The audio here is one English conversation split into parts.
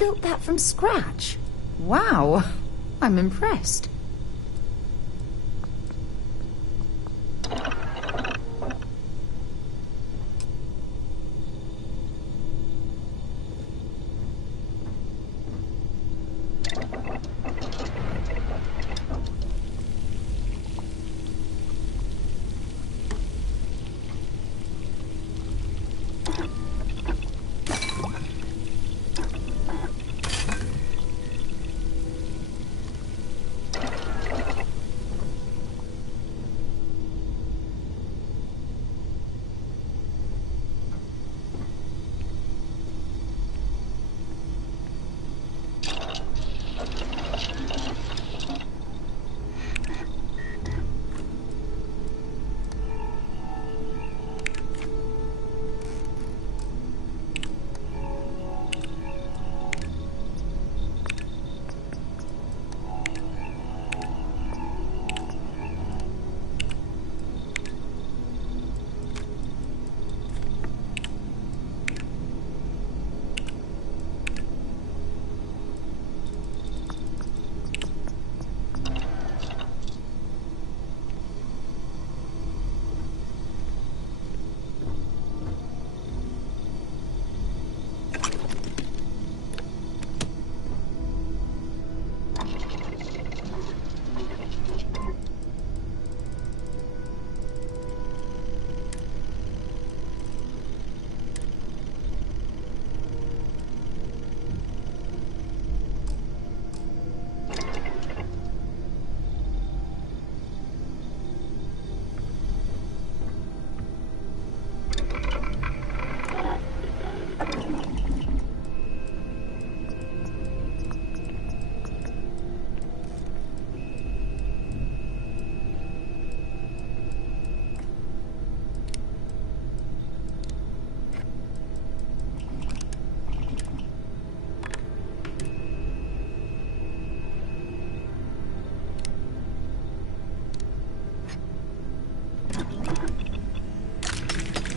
built that from scratch? Wow, I'm impressed.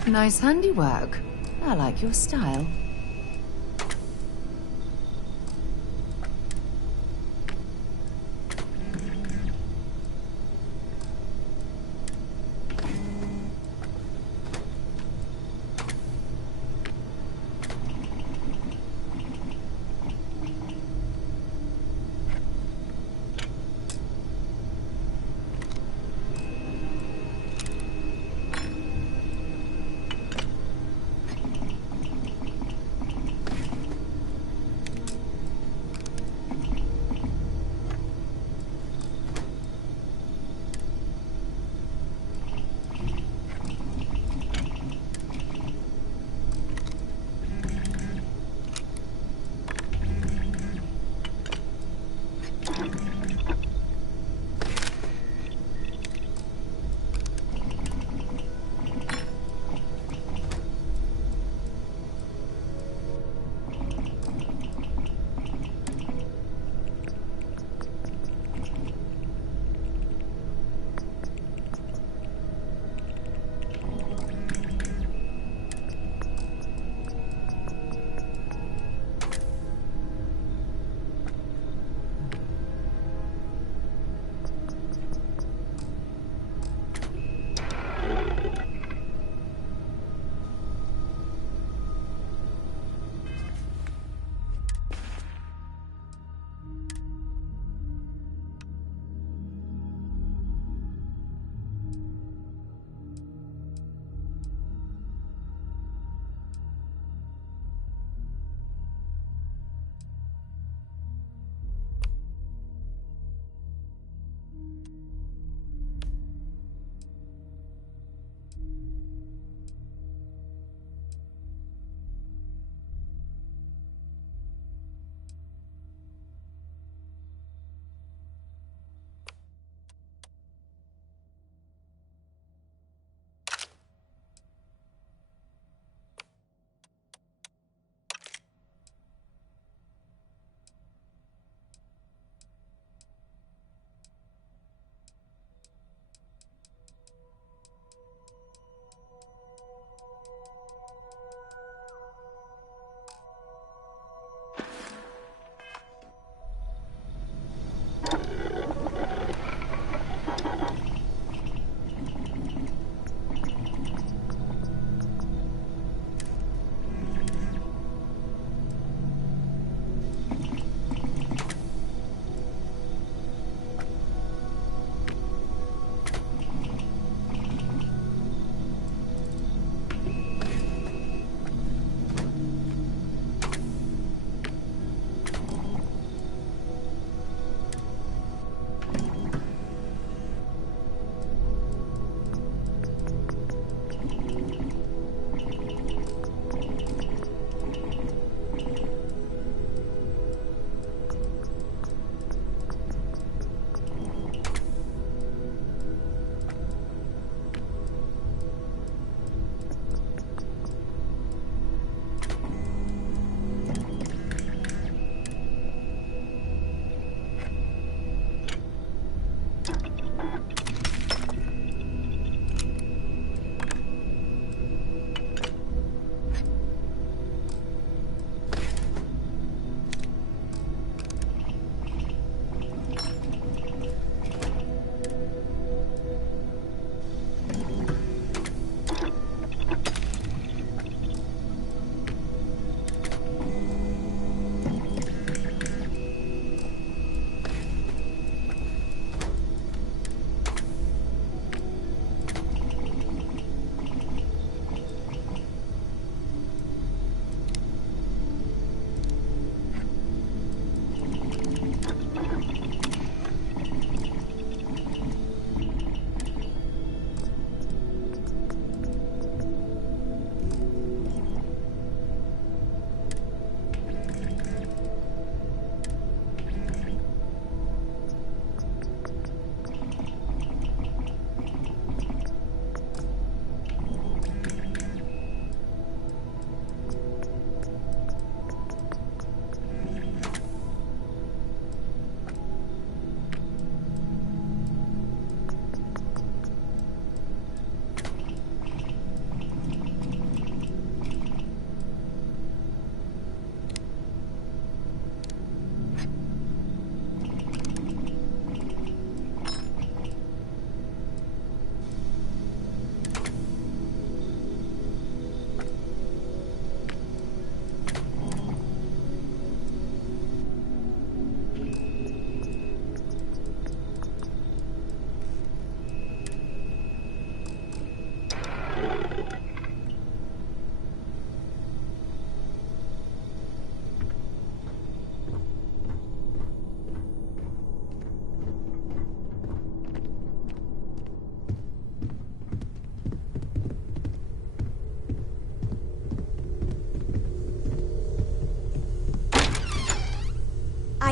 Nice handiwork. I like your style.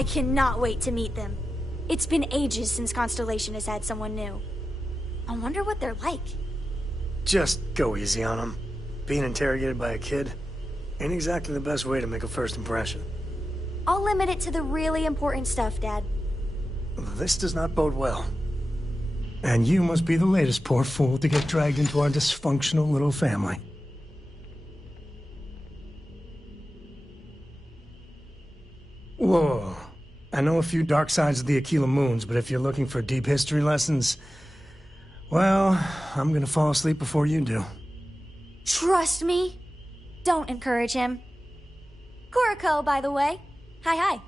I cannot wait to meet them. It's been ages since Constellation has had someone new. I wonder what they're like. Just go easy on them. Being interrogated by a kid ain't exactly the best way to make a first impression. I'll limit it to the really important stuff, Dad. This does not bode well. And you must be the latest poor fool to get dragged into our dysfunctional little family. Whoa. I know a few dark sides of the Aquila Moons, but if you're looking for deep history lessons, well, I'm gonna fall asleep before you do. Trust me. Don't encourage him. Kuriko, by the way. Hi.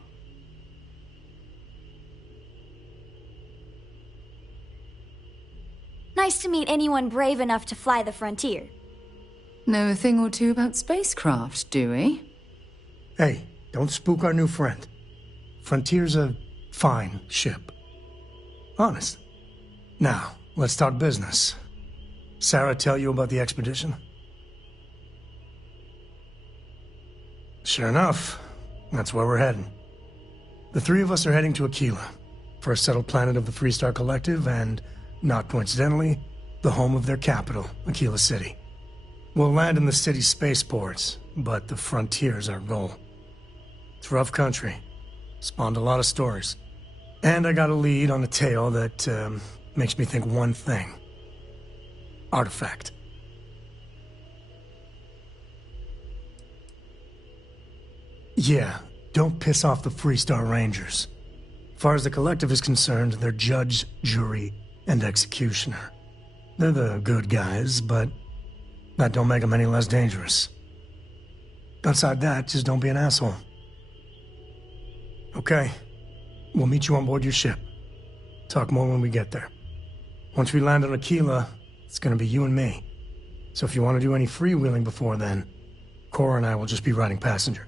Nice to meet anyone brave enough to fly the frontier. Know a thing or two about spacecraft, do we? Hey, don't spook our new friend. Frontier's a fine ship. Honest. Now, let's talk business. Sarah tell you about the expedition? Sure enough, that's where we're heading. The three of us are heading to Aquila, first settled planet of the Freestar Collective, and, not coincidentally, the home of their capital, Aquila City. We'll land in the city's spaceports, but the frontier's our goal. It's rough country. Spawned a lot of stories. And I got a lead on a tale that, makes me think one thing. Artifact. Yeah, don't piss off the Freestar Rangers. As far as the Collective is concerned, they're judge, jury, and executioner. They're the good guys, but that don't make them any less dangerous. Outside that, just don't be an asshole. Okay, we'll meet you on board your ship. Talk more when we get there. Once we land on Aquila, it's gonna be you and me. So if you want to do any freewheeling before then, Cora and I will just be riding passenger.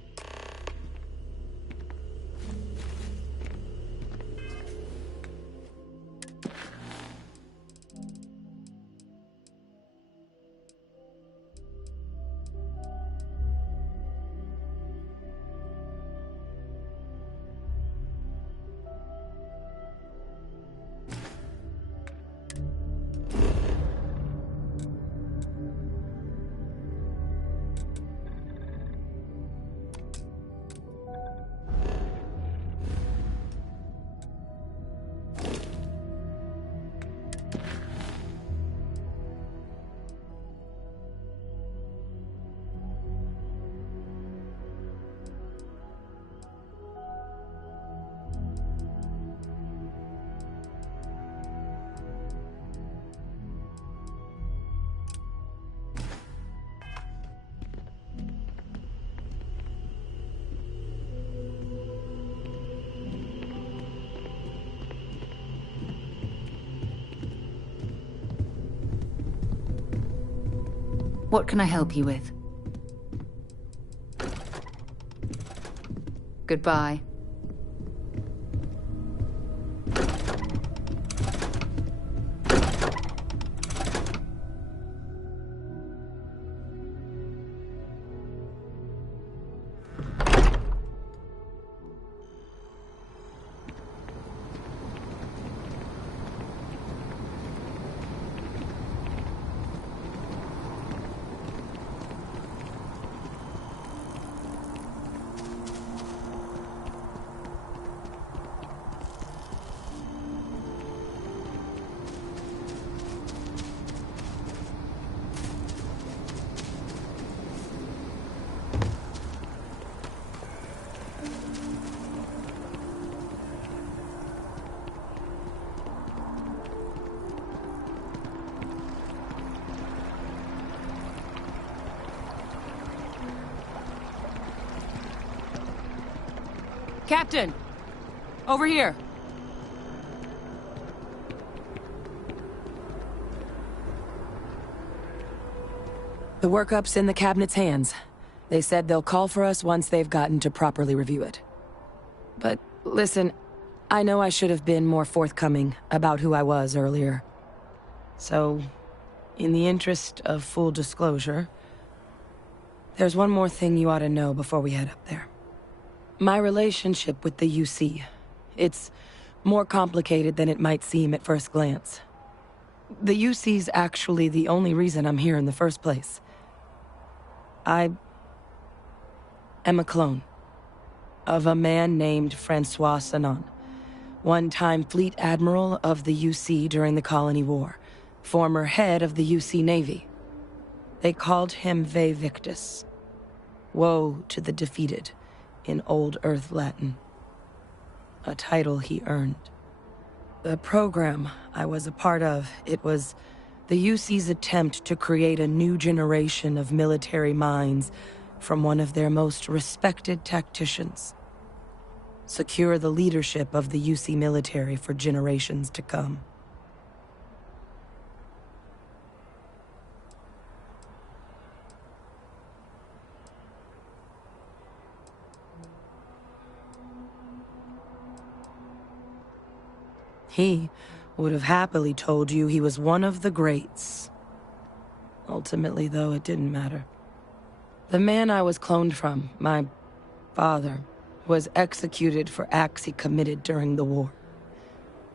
What can I help you with? Goodbye. Captain! Over here! The workup's in the cabinet's hands. They said they'll call for us once they've gotten to properly review it. But listen, I know I should have been more forthcoming about who I was earlier. So, in the interest of full disclosure, there's one more thing you ought to know before we head up there. My relationship with the UC. It's more complicated than it might seem at first glance. The UC's actually the only reason I'm here in the first place. I am a clone of a man named Francois Sanon, one-time fleet admiral of the UC during the Colony War, former head of the UC Navy. They called him Ve Victus. Woe to the defeated, in Old Earth Latin. A title he earned. The program I was a part of, it was the UC's attempt to create a new generation of military minds from one of their most respected tacticians. Secure the leadership of the UC military for generations to come. He would have happily told you he was one of the greats. Ultimately, though, it didn't matter. The man I was cloned from, my father, was executed for acts he committed during the war.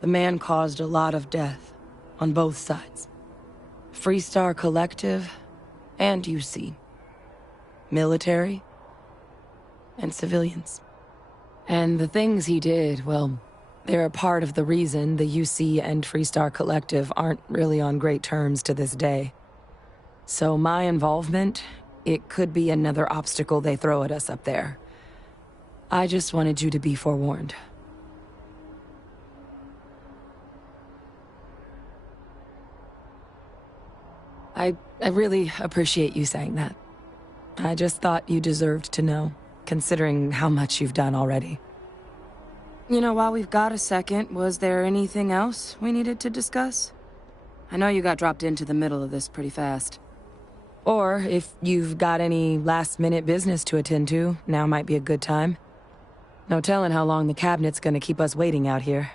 The man caused a lot of death, on both sides. Freestar Collective and UC. Military and civilians. And the things he did, well, they're a part of the reason the UC and Freestar Collective aren't really on great terms to this day. So my involvement, it could be another obstacle they throw at us up there. I just wanted you to be forewarned. I really appreciate you saying that. I just thought you deserved to know, considering how much you've done already. You know, while we've got a second, was there anything else we needed to discuss? I know you got dropped into the middle of this pretty fast. Or, if you've got any last-minute business to attend to, now might be a good time. No telling how long the cabinet's gonna keep us waiting out here.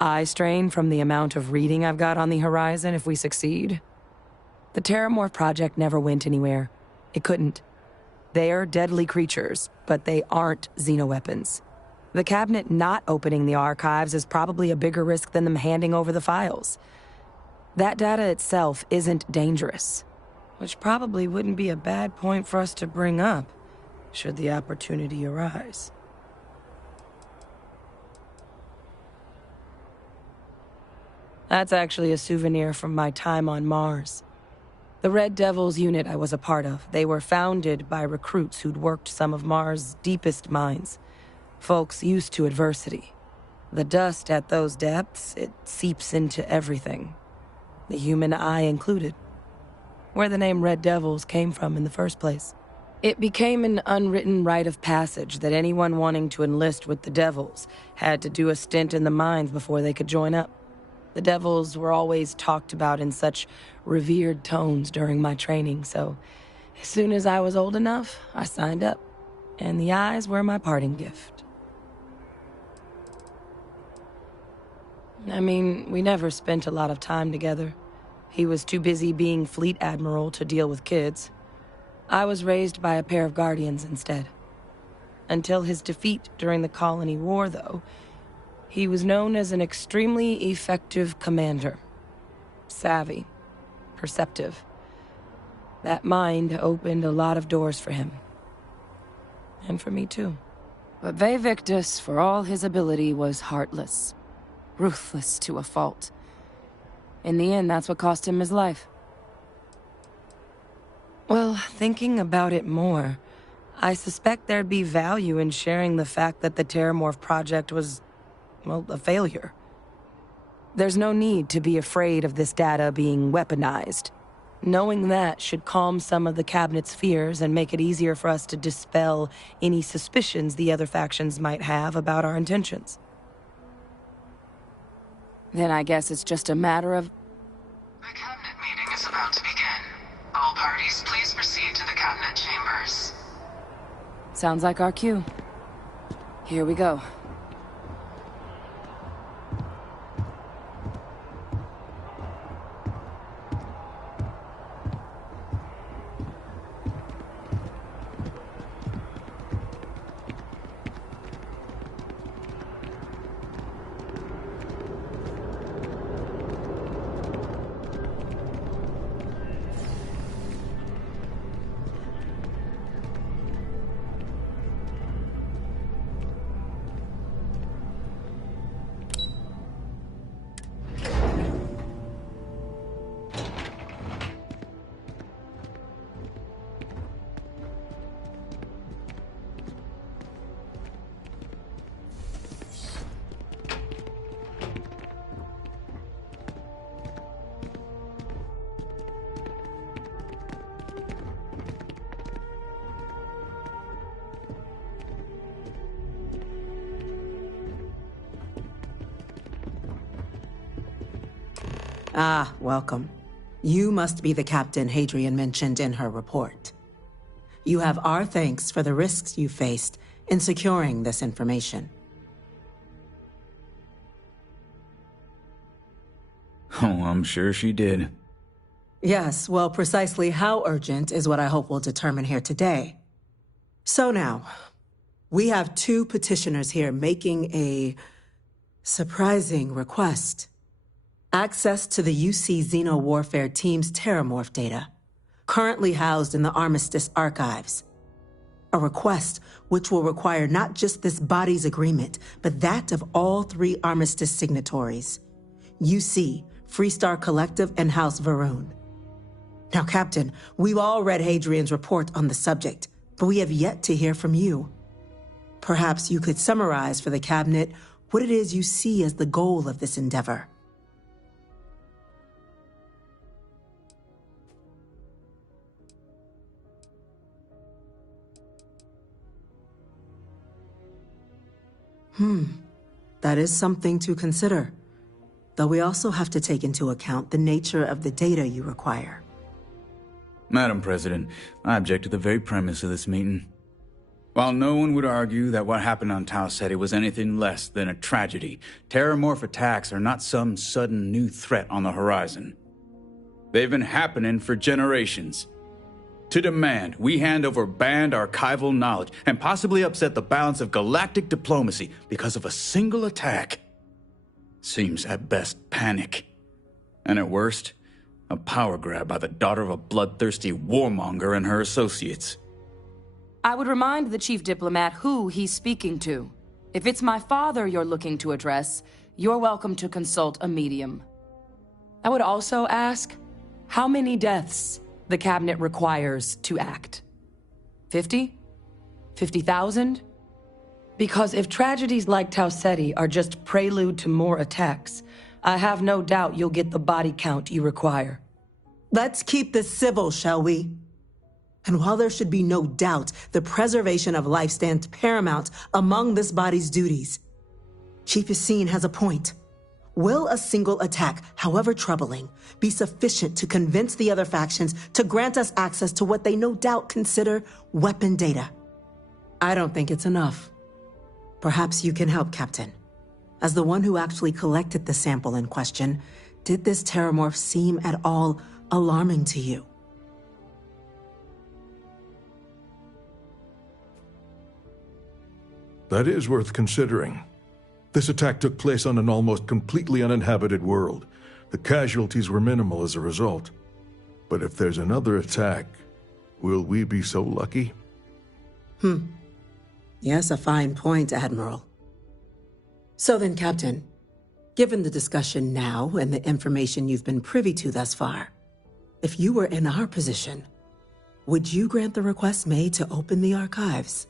Eye strain from the amount of reading I've got on the horizon if we succeed. The Terramorph project never went anywhere. It couldn't. They're deadly creatures, but they aren't xenoweapons. The cabinet not opening the archives is probably a bigger risk than them handing over the files. That data itself isn't dangerous, which probably wouldn't be a bad point for us to bring up, should the opportunity arise. That's actually a souvenir from my time on Mars. The Red Devils unit I was a part of, they were founded by recruits who'd worked some of Mars' deepest mines. Folks used to adversity. The dust at those depths, it seeps into everything. The human eye included. Where the name Red Devils came from in the first place. It became an unwritten rite of passage that anyone wanting to enlist with the Devils had to do a stint in the mines before they could join up. The Devils were always talked about in such revered tones during my training, so as soon as I was old enough, I signed up. And the eyes were my parting gift. I mean, we never spent a lot of time together. He was too busy being Fleet Admiral to deal with kids. I was raised by a pair of guardians instead. Until his defeat during the Colony War, though, he was known as an extremely effective commander. Savvy. Perceptive. That mind opened a lot of doors for him. And for me, too. But Ve Victus, for all his ability, was heartless. Ruthless to a fault. In the end, that's what cost him his life. Well, thinking about it more, I suspect there'd be value in sharing the fact that the Terramorph project was, well, a failure. There's no need to be afraid of this data being weaponized. Knowing that should calm some of the cabinet's fears and make it easier for us to dispel any suspicions the other factions might have about our intentions. Then I guess it's just a matter of... The cabinet meeting is about to begin. All parties, please proceed to the cabinet chambers. Sounds like our cue. Here we go. Ah, welcome. You must be the captain Hadrian mentioned in her report. You have our thanks for the risks you faced in securing this information. Oh, I'm sure she did. Yes, well, precisely how urgent is what I hope we'll determine here today. So now, we have two petitioners here making a surprising request. Access to the UC Xeno Warfare Team's Terramorph data, currently housed in the Armistice archives. A request which will require not just this body's agreement, but that of all three Armistice signatories. UC, Freestar Collective, and House Varun. Now, Captain, we've all read Hadrian's report on the subject, but we have yet to hear from you. Perhaps you could summarize for the Cabinet what it is you see as the goal of this endeavor. That is something to consider. Though we also have to take into account the nature of the data you require. Madam President, I object to the very premise of this meeting. While no one would argue that what happened on Tau Ceti was anything less than a tragedy, Terramorph attacks are not some sudden new threat on the horizon. They've been happening for generations. To demand we hand over banned archival knowledge and possibly upset the balance of galactic diplomacy because of a single attack seems at best panic. And at worst, a power grab by the daughter of a bloodthirsty warmonger and her associates. I would remind the Chief Diplomat who he's speaking to. If it's my father you're looking to address, you're welcome to consult a medium. I would also ask, how many deaths the Cabinet requires to act? 50? 50,000? Because if tragedies like Tau Ceti are just prelude to more attacks, I have no doubt you'll get the body count you require. Let's keep this civil, shall we? And while there should be no doubt the preservation of life stands paramount among this body's duties, Chief Yassine has a point. Will a single attack, however troubling, be sufficient to convince the other factions to grant us access to what they no doubt consider weapon data? I don't think it's enough. Perhaps you can help, Captain. As the one who actually collected the sample in question, did this Terramorph seem at all alarming to you? That is worth considering. This attack took place on an almost completely uninhabited world. The casualties were minimal as a result. But if there's another attack, will we be so lucky? Yes, a fine point, Admiral. So then, Captain, given the discussion now and the information you've been privy to thus far, if you were in our position, would you grant the request made to open the archives?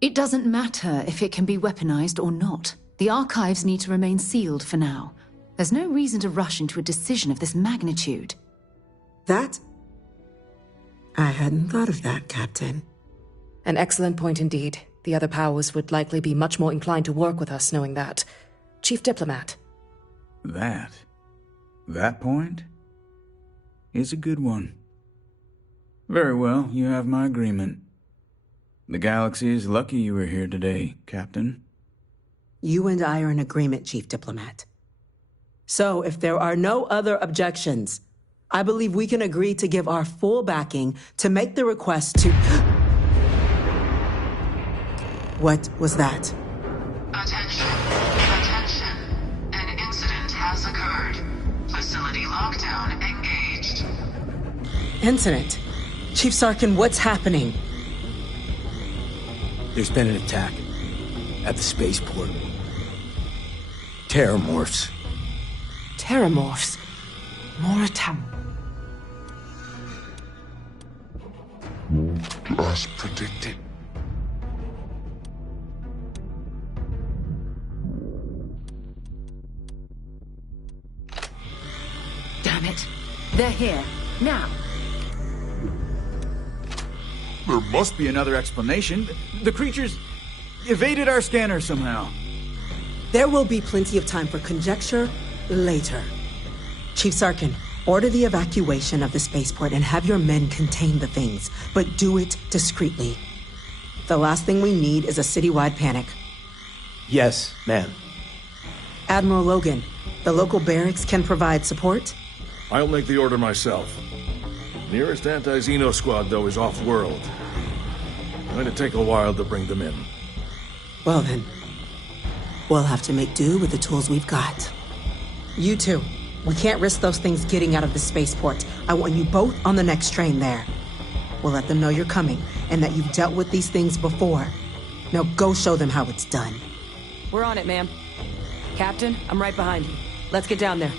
It doesn't matter if it can be weaponized or not. The archives need to remain sealed for now. There's no reason to rush into a decision of this magnitude. That? I hadn't thought of that, Captain. An excellent point indeed. The other powers would likely be much more inclined to work with us knowing that. Chief Diplomat. That point is a good one. Very well, you have my agreement. The galaxy is lucky you were here today, Captain. You and I are in agreement, Chief Diplomat. So, if there are no other objections, I believe we can agree to give our full backing to make the request to... What was that? Attention. Attention. An incident has occurred. Facility lockdown engaged. Incident? Chief Sarkin, what's happening? There's been an attack at the spaceport. Terramorphs. Terramorphs? More attack. As predicted. Damn it. They're here. Now. There must be another explanation. The creatures evaded our scanner somehow. There will be plenty of time for conjecture later. Chief Sarkin, order the evacuation of the spaceport and have your men contain the things, but do it discreetly. The last thing we need is a citywide panic. Yes, ma'am. Admiral Logan, the local barracks can provide support? I'll make the order myself. Nearest anti-Xeno squad, though, is off-world. Going to take a while to bring them in. Well then, we'll have to make do with the tools we've got. You two, we can't risk those things getting out of the spaceport. I want you both on the next train there. We'll let them know you're coming, and that you've dealt with these things before. Now go show them how it's done. We're on it, ma'am. Captain, I'm right behind you. Let's get down there.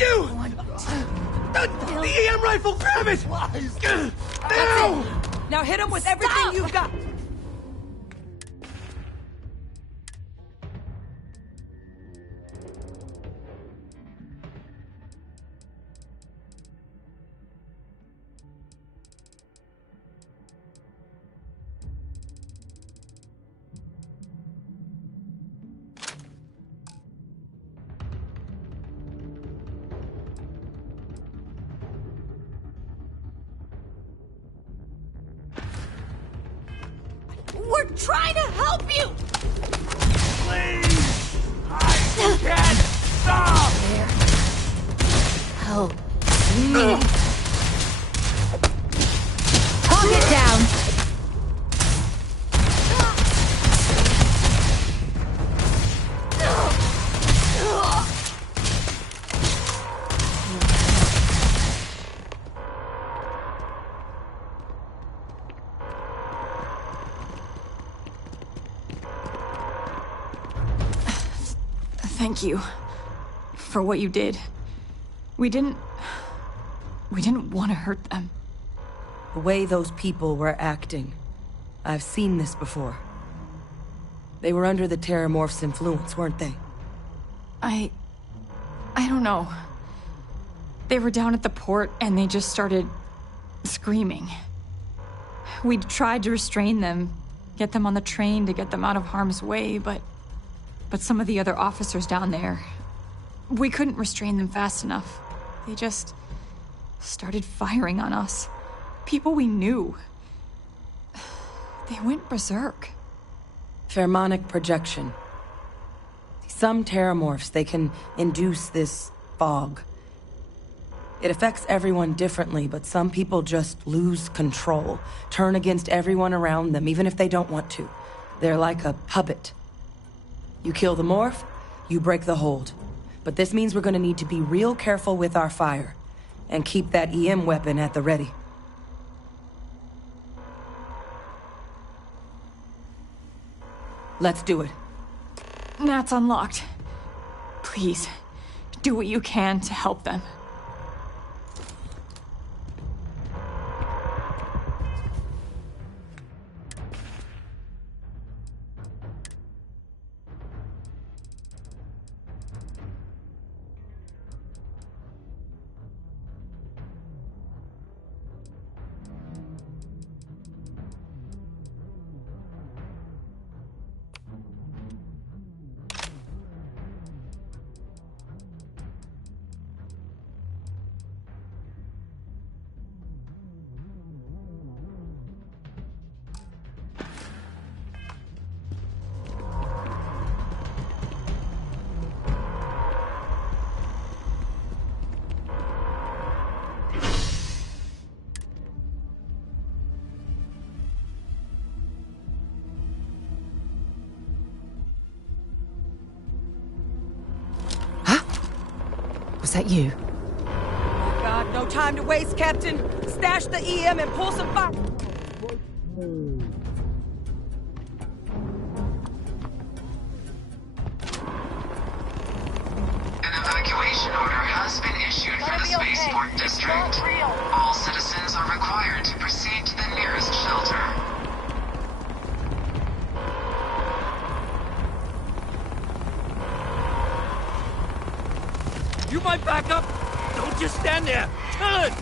You! The EM rifle, grab it! Now! Now hit him with everything you've got! We're trying to help you! Please! I can't stop! Help me. Target down! Thank you for what you did. We didn't want to hurt them. The way those people were acting. I've seen this before. They were under the Terramorph's influence, weren't they? I don't know. They were down at the port and they just started screaming. We tried to restrain them, get them on the train to get them out of harm's way, but some of the other officers down there, we couldn't restrain them fast enough. They just started firing on us. People we knew. They went berserk. Pheromonic projection. Some Terramorphs, they can induce this fog. It affects everyone differently, but some people just lose control, turn against everyone around them, even if they don't want to. They're like a puppet. You kill the morph, you break the hold. But this means we're gonna need to be real careful with our fire, and keep that EM weapon at the ready. Let's do it. Nat's unlocked. Please, do what you can to help them. Was that you? Oh God, no time to waste, Captain. Stash the EM and pull some fire. An evacuation order has been issued for the Spaceport District. All citizens are required to proceed to the nearest shelter. You might back up! Don't just stand there! Turn!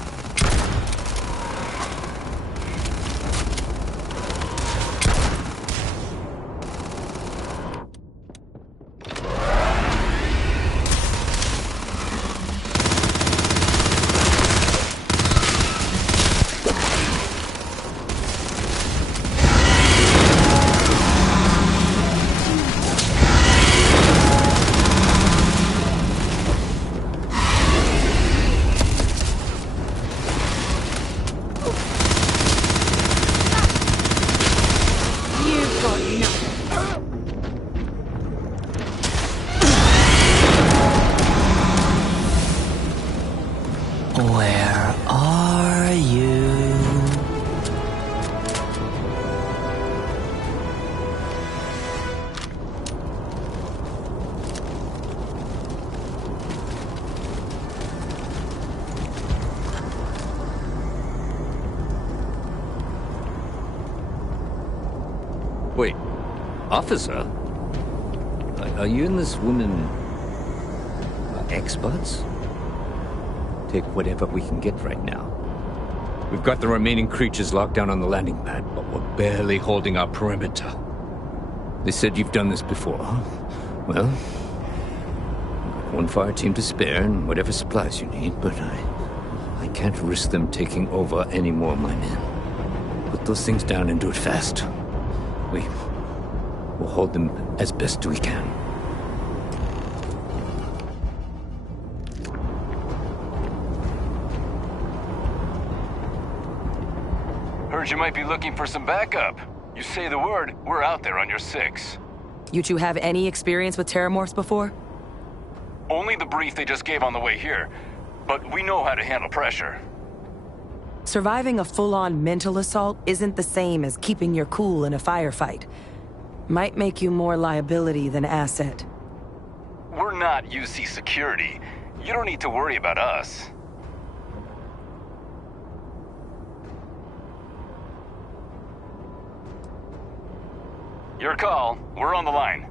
Officer? Are you and this woman... experts? Take whatever we can get right now. We've got the remaining creatures locked down on the landing pad, but we're barely holding our perimeter. They said you've done this before. Well, one fire team to spare and whatever supplies you need, but I can't risk them taking over any more of my men. Put those things down and do it fast. We'll hold them as best we can. Heard you might be looking for some backup. You say the word, we're out there on your 6. You two have any experience with terramorphs before? Only the brief they just gave on the way here, but we know how to handle pressure. Surviving a full-on mental assault isn't the same as keeping your cool in a firefight. Might make you more liability than asset. We're not UC security. You don't need to worry about us. Your call. We're on the line.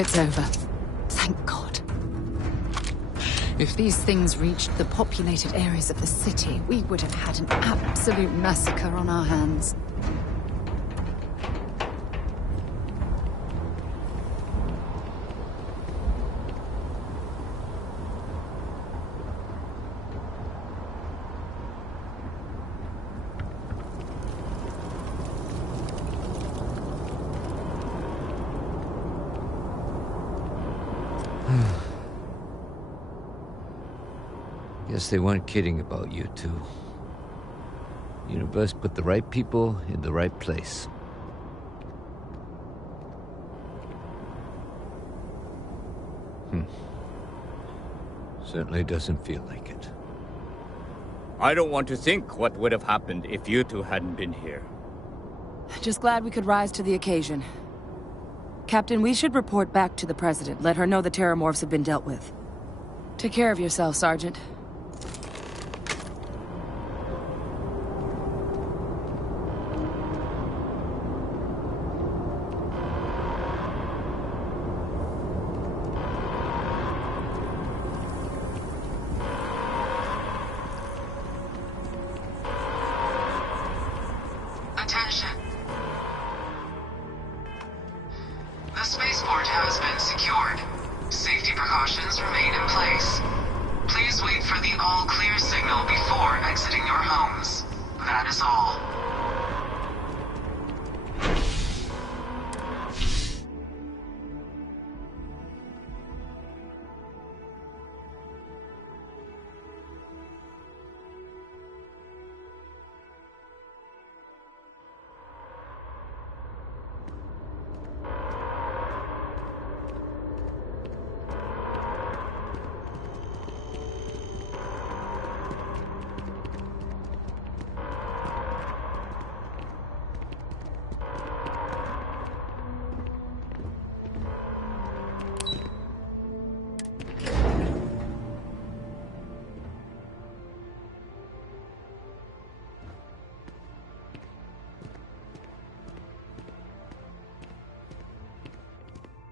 It's over. Thank God. If these things reached the populated areas of the city, we would have had an absolute massacre on our hands. Guess they weren't kidding about you two. Universe put the right people in the right place. Certainly doesn't feel like it. I don't want to think what would have happened if you two hadn't been here. Just glad we could rise to the occasion. Captain, we should report back to the President. Let her know the terramorphs have been dealt with. Take care of yourself, Sergeant. exiting your homes. That is all.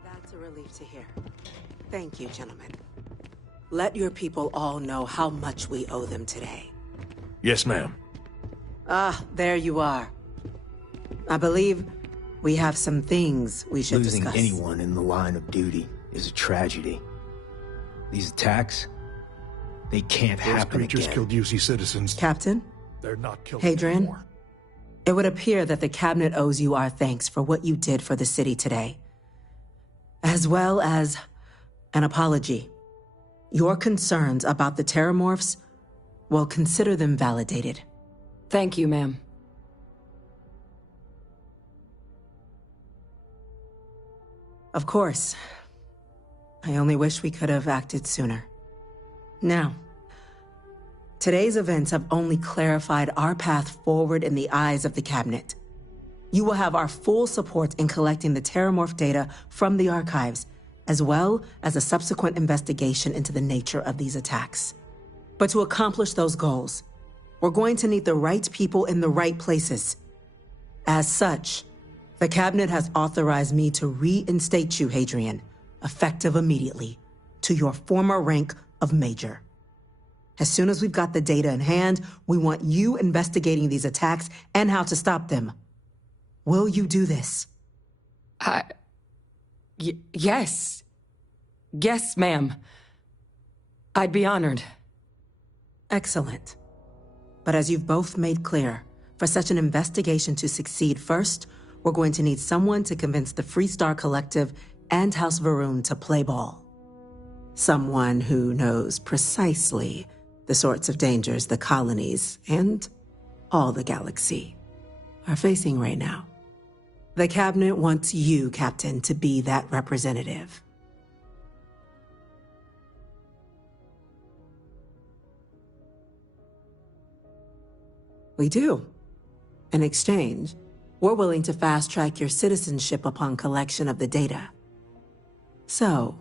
That's a relief to hear. Thank you, gentlemen. Let your people all know how much we owe them today. Yes, ma'am. Ah, there you are. I believe we have some things we should Losing discuss. anyone in the line of duty is a tragedy. These attacks, they can't Those happen creatures again. killed UC citizens. Captain? They're not killed Hadrian? anymore. It would appear that the Cabinet owes you our thanks for what you did for the city today, as well as an apology. Your concerns about the Terramorphs, well, consider them validated. Thank you, ma'am. Of course. I only wish we could have acted sooner. Now, today's events have only clarified our path forward in the eyes of the Cabinet. You will have our full support in collecting the Terramorph data from the archives, as well as a subsequent investigation into the nature of these attacks. But to accomplish those goals, we're going to need the right people in the right places. As such, the Cabinet has authorized me to reinstate you, Hadrian, effective immediately, to your former rank of Major. As soon as we've got the data in hand, we want you investigating these attacks and how to stop them. Will you do this? Yes. Yes, ma'am. I'd be honored. Excellent. But as you've both made clear, for such an investigation to succeed first, we're going to need someone to convince the Freestar Collective and House Varun to play ball. Someone who knows precisely the sorts of dangers the colonies and all the galaxy are facing right now. The Cabinet wants you, Captain, to be that representative. We do. In exchange, we're willing to fast-track your citizenship upon collection of the data. So,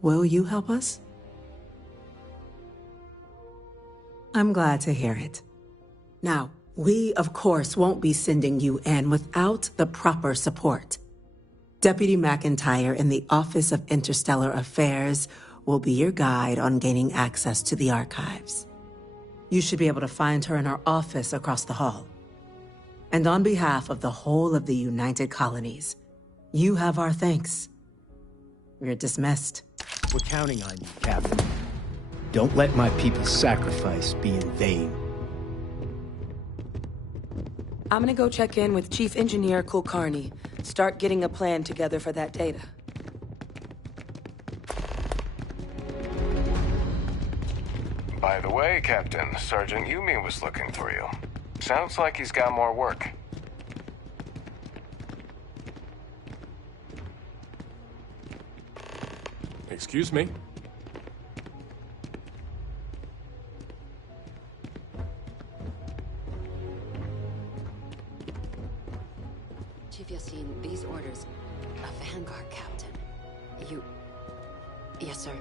will you help us? I'm glad to hear it. Now, we, of course, won't be sending you in without the proper support. Deputy McIntyre in the Office of Interstellar Affairs will be your guide on gaining access to the archives. You should be able to find her in her office across the hall. And on behalf of the whole of the United Colonies, you have our thanks. You're dismissed. We're counting on you, Captain. Don't let my people's sacrifice be in vain. I'm gonna go check in with Chief Engineer Kulkarni. Start getting a plan together for that data. By the way, Captain, Sergeant Yumi was looking for you. Sounds like he's got more work. Excuse me. Chief Yassine, these orders. A Vanguard captain. You... Yes, sir.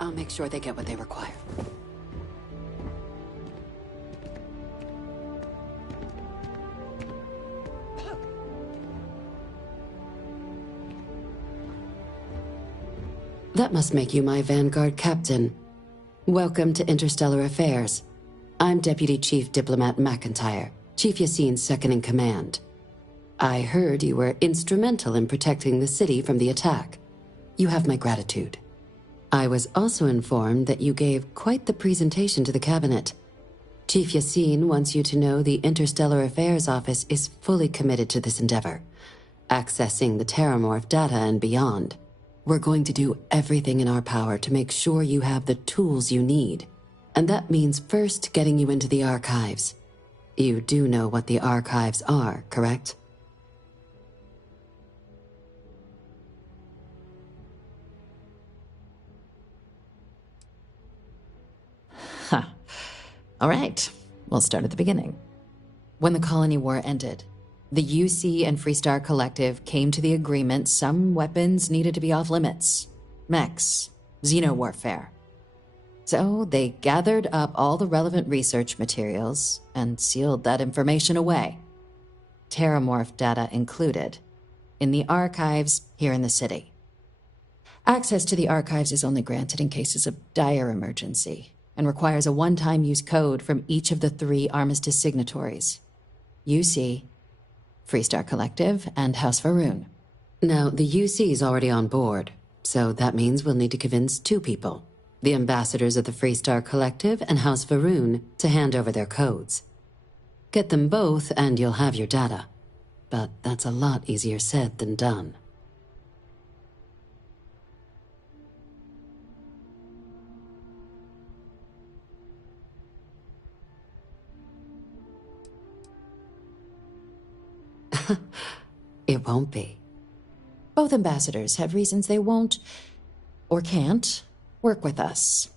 I'll make sure they get what they require. That must make you my Vanguard captain. Welcome to Interstellar Affairs. I'm Deputy Chief Diplomat McIntyre, Chief Yassine's second-in-command. I heard you were instrumental in protecting the city from the attack. You have my gratitude. I was also informed that you gave quite the presentation to the cabinet. Chief Yassine wants you to know the Interstellar Affairs Office is fully committed to this endeavor, accessing the Terramorph data and beyond. We're going to do everything in our power to make sure you have the tools you need. And that means first getting you into the archives. You do know what the archives are, correct? Huh. All right, we'll start at the beginning. When the colony war ended, the UC and Freestar Collective came to the agreement some weapons needed to be off limits. Mechs, xeno-warfare. So they gathered up all the relevant research materials and sealed that information away. Terramorph data included, in the archives here in the city. Access to the archives is only granted in cases of dire emergency and requires a one-time use code from each of the 3 armistice signatories. UC, Freestar Collective, and House Va'ruun. Now, the UC is already on board, so that means we'll need to convince 2 people. The ambassadors of the Freestar Collective and House Va'ruun to hand over their codes. Get them both and you'll have your data. But that's a lot easier said than done. It won't be. Both ambassadors have reasons they won't, or can't, work with us.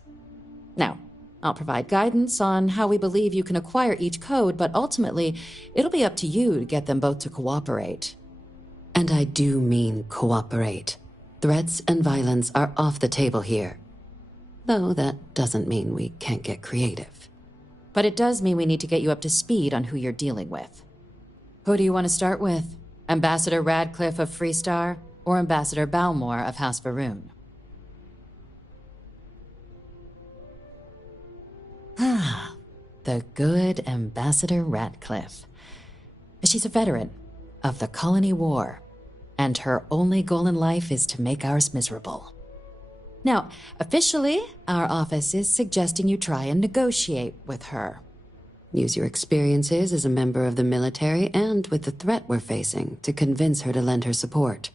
Now, I'll provide guidance on how we believe you can acquire each code, but ultimately, it'll be up to you to get them both to cooperate. And I do mean cooperate. Threats and violence are off the table here. Though that doesn't mean we can't get creative. But it does mean we need to get you up to speed on who you're dealing with. Who do you want to start with? Ambassador Radcliffe of Freestar, or Ambassador Balmore of House Va'ruun? Ah, the good Ambassador Radcliffe. She's a veteran of the Colony War, and her only goal in life is to make ours miserable. Now, officially, our office is suggesting you try and negotiate with her. Use your experiences as a member of the military and with the threat we're facing to convince her to lend her support.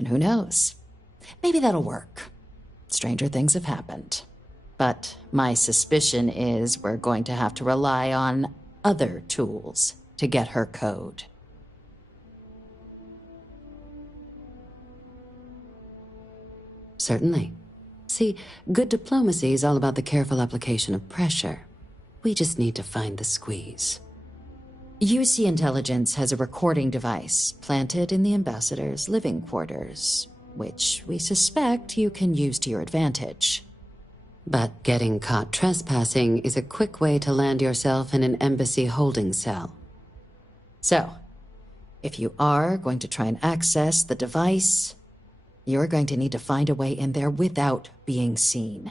And who knows? Maybe that'll work. Stranger things have happened. But my suspicion is we're going to have to rely on other tools to get her code. Certainly. See, good diplomacy is all about the careful application of pressure. We just need to find the squeeze. UC Intelligence has a recording device planted in the ambassador's living quarters, which we suspect you can use to your advantage. But getting caught trespassing is a quick way to land yourself in an embassy holding cell. So, if you are going to try and access the device, you're going to need to find a way in there without being seen.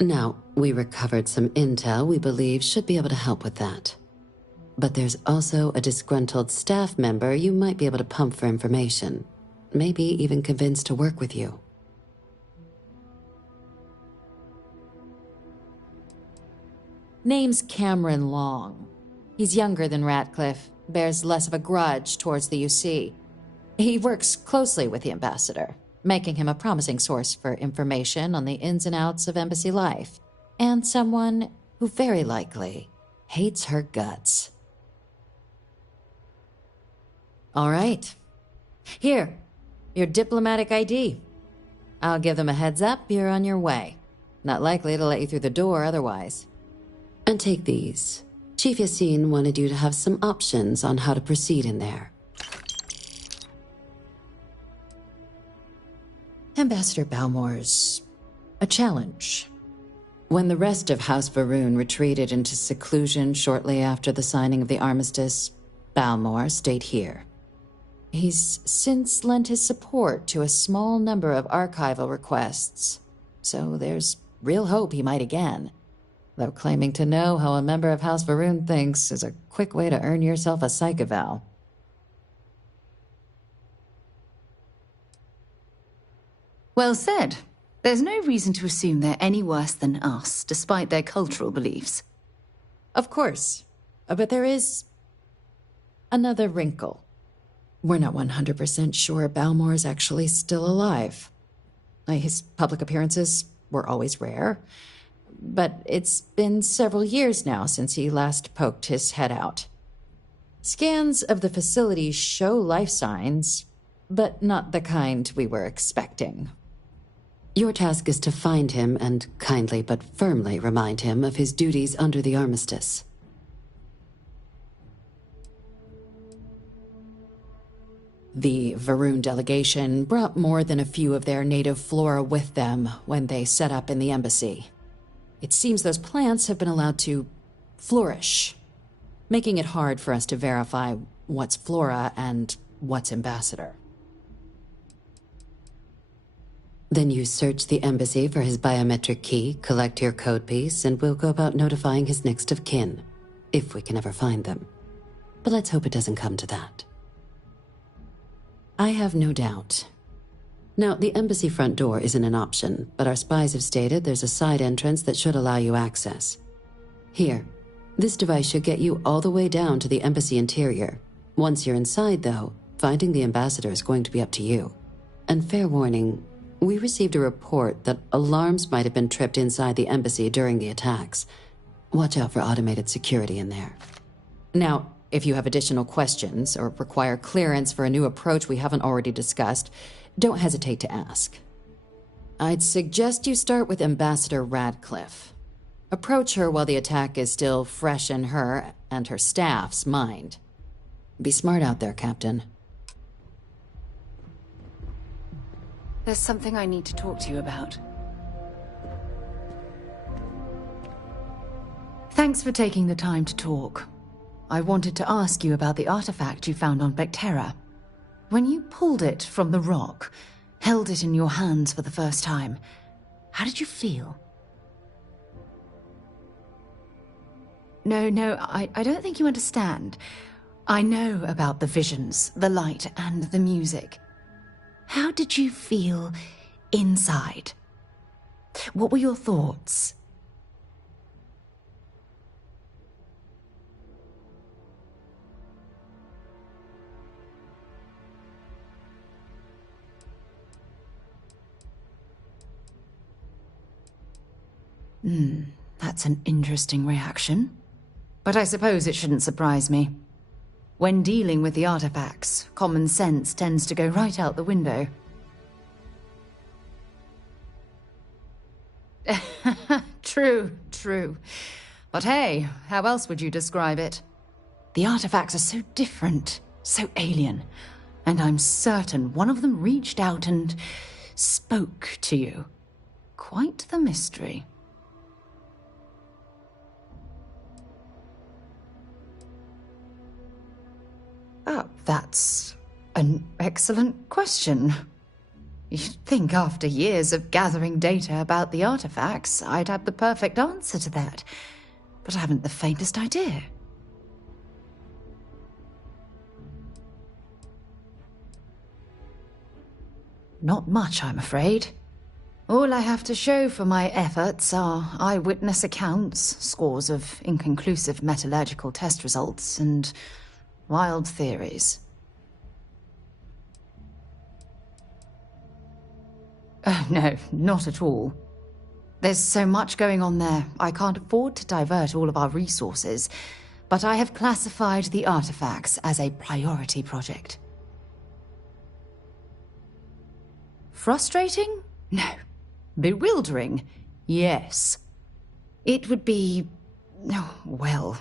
Now, we recovered some intel we believe should be able to help with that. But there's also a disgruntled staff member you might be able to pump for information. Maybe even convince to work with you. Name's Cameron Long. He's younger than Ratcliffe, bears less of a grudge towards the UC. He works closely with the ambassador, making him a promising source for information on the ins and outs of embassy life, and someone who very likely hates her guts. All right. Here, your diplomatic ID. I'll give them a heads up you're on your way. Not likely to let you through the door otherwise. And take these. Chief Yassine wanted you to have some options on how to proceed in there. Ambassador Balmore's a challenge. When the rest of House Va'ruun retreated into seclusion shortly after the signing of the armistice, Balmore stayed here. He's since lent his support to a small number of archival requests, so there's real hope he might again. Though claiming to know how a member of House Va'ruun thinks is a quick way to earn yourself a psych eval. Well said. There's no reason to assume they're any worse than us, despite their cultural beliefs. Of course. But there is another wrinkle. We're not 100% sure Balmor is actually still alive. His public appearances were always rare, but it's been several years now since he last poked his head out. Scans of the facility show life signs, but not the kind we were expecting. Your task is to find him and kindly but firmly remind him of his duties under the armistice. The Varun delegation brought more than a few of their native flora with them when they set up in the embassy. It seems those plants have been allowed to flourish, making it hard for us to verify what's flora and what's ambassador. Then you search the embassy for his biometric key, collect your code piece, and we'll go about notifying his next of kin, if we can ever find them. But let's hope it doesn't come to that. I have no doubt. Now, the embassy front door isn't an option, but our spies have stated there's a side entrance that should allow you access. Here, this device should get you all the way down to the embassy interior. Once you're inside, though, finding the ambassador is going to be up to you. And fair warning, we received a report that alarms might have been tripped inside the embassy during the attacks. Watch out for automated security in there. Now, if you have additional questions or require clearance for a new approach we haven't already discussed, don't hesitate to ask. I'd suggest you start with Ambassador Radcliffe. Approach her while the attack is still fresh in her and her staff's mind. Be smart out there, Captain. There's something I need to talk to you about. Thanks for taking the time to talk. I wanted to ask you about the artifact you found on Bethesda. When you pulled it from the rock, held it in your hands for the first time, how did you feel? No, I don't think you understand. I know about the visions, the light, and the music. How did you feel inside? What were your thoughts? That's an interesting reaction. But I suppose it shouldn't surprise me. When dealing with the artifacts, common sense tends to go right out the window. True. But hey, how else would you describe it? The artifacts are so different, so alien, and I'm certain one of them reached out and spoke to you. Quite the mystery. Oh, that's an excellent question. You'd think after years of gathering data about the artifacts, I'd have the perfect answer to that. But I haven't the faintest idea. Not much, I'm afraid. All I have to show for my efforts are eyewitness accounts, scores of inconclusive metallurgical test results, and wild theories. Oh, no, not at all. There's so much going on there, I can't afford to divert all of our resources, but I have classified the artifacts as a priority project. Frustrating? No. Bewildering? Yes. It would be, oh, well,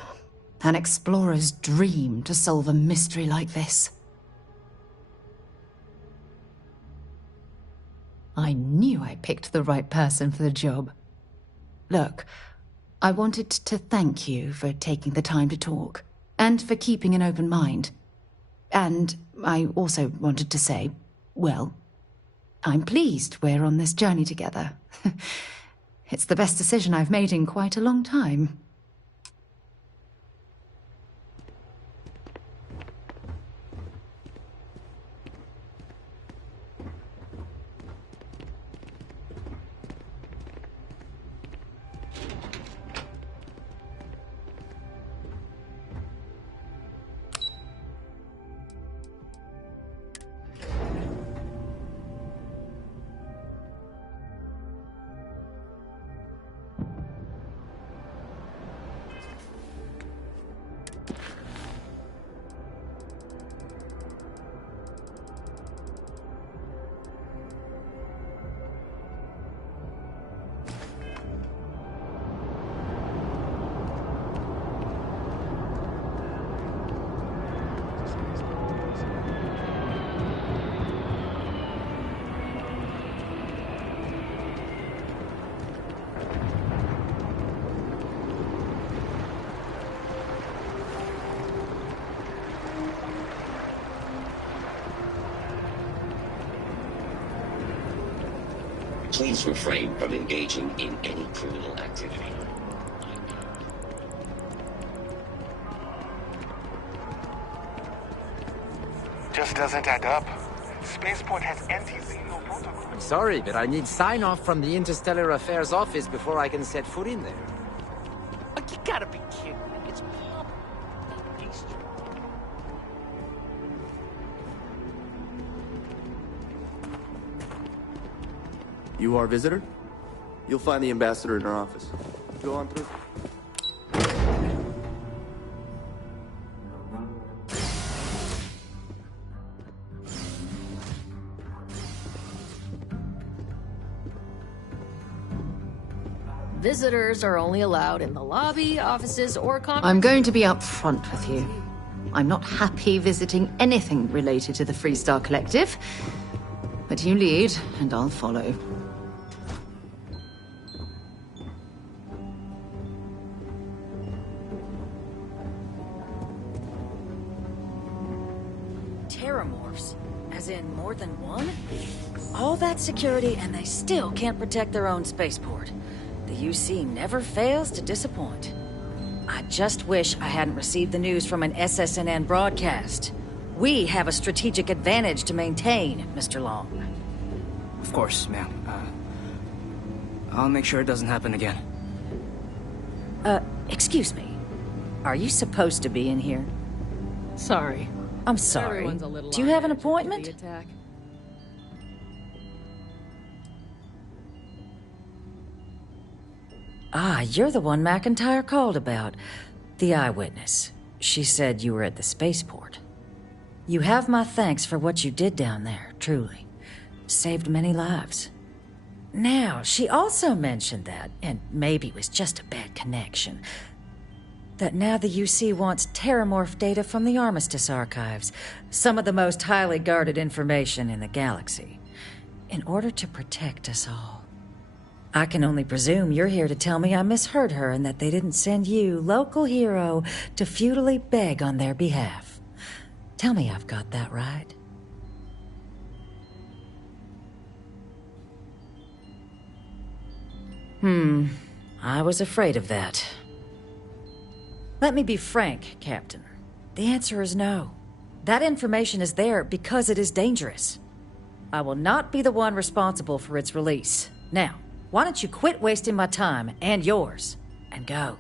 an explorer's dream to solve a mystery like this. I knew I picked the right person for the job. Look, I wanted to thank you for taking the time to talk, and for keeping an open mind. And I also wanted to say, well, I'm pleased we're on this journey together. It's the best decision I've made in quite a long time. please refrain from engaging in any criminal activity. Just doesn't add up. Spaceport has anti-lethal protocols. I'm sorry, but I need sign-off from the Interstellar Affairs office before I can set foot in there. You gotta be kidding me. It's You our visitor? You'll find the ambassador in our office. Go on through. Visitors are only allowed in the lobby, offices, or conference. I'm going to be upfront with you. I'm not happy visiting anything related to the Freestar Collective. But you lead, and I'll follow. Terramorphs? As in more than one? All that security and they still can't protect their own spaceport. The UC never fails to disappoint. I just wish I hadn't received the news from an SSNN broadcast. We have a strategic advantage to maintain, Mr. Long. Of course, ma'am. I'll make sure it doesn't happen again. Excuse me. Are you supposed to be in here? Sorry. I'm sorry. Everyone's a little Do you on have an edge after the appointment? attack. Ah, you're the one McIntyre called about. The eyewitness. She said you were at the spaceport. You have my thanks for what you did down there, truly. Saved many lives. Now, she also mentioned that, and maybe it was just a bad connection, that now the UC wants terramorph data from the Armistice archives, some of the most highly guarded information in the galaxy, in order to protect us all. I can only presume you're here to tell me I misheard her and that they didn't send you, local hero, to futilely beg on their behalf. Tell me I've got that right. I was afraid of that. Let me be frank, Captain. The answer is no. That information is there because it is dangerous. I will not be the one responsible for its release. Now, why don't you quit wasting my time and yours, and go?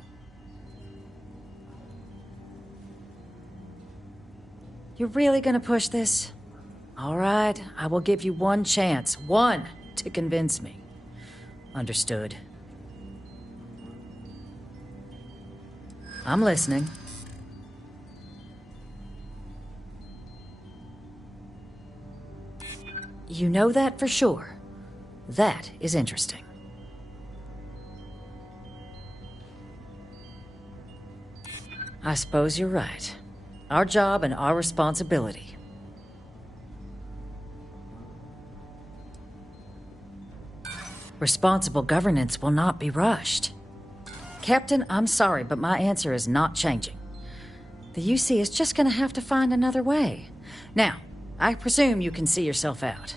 You're really gonna push this? All right, I will give you one chance, one, to convince me. Understood. I'm listening. You know that for sure. That is interesting. I suppose you're right. Our job and our responsibility. Responsible governance will not be rushed. Captain, I'm sorry, but my answer is not changing. The UC is just gonna have to find another way. Now, I presume you can see yourself out.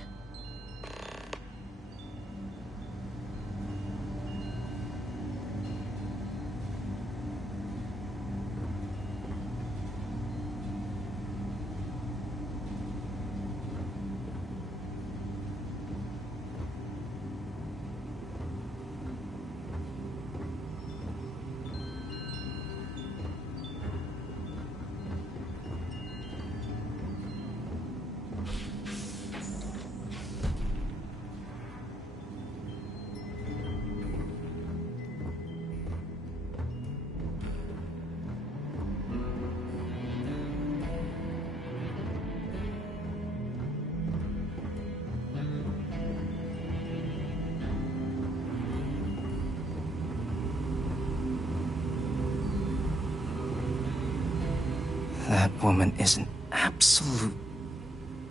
That woman is an absolute...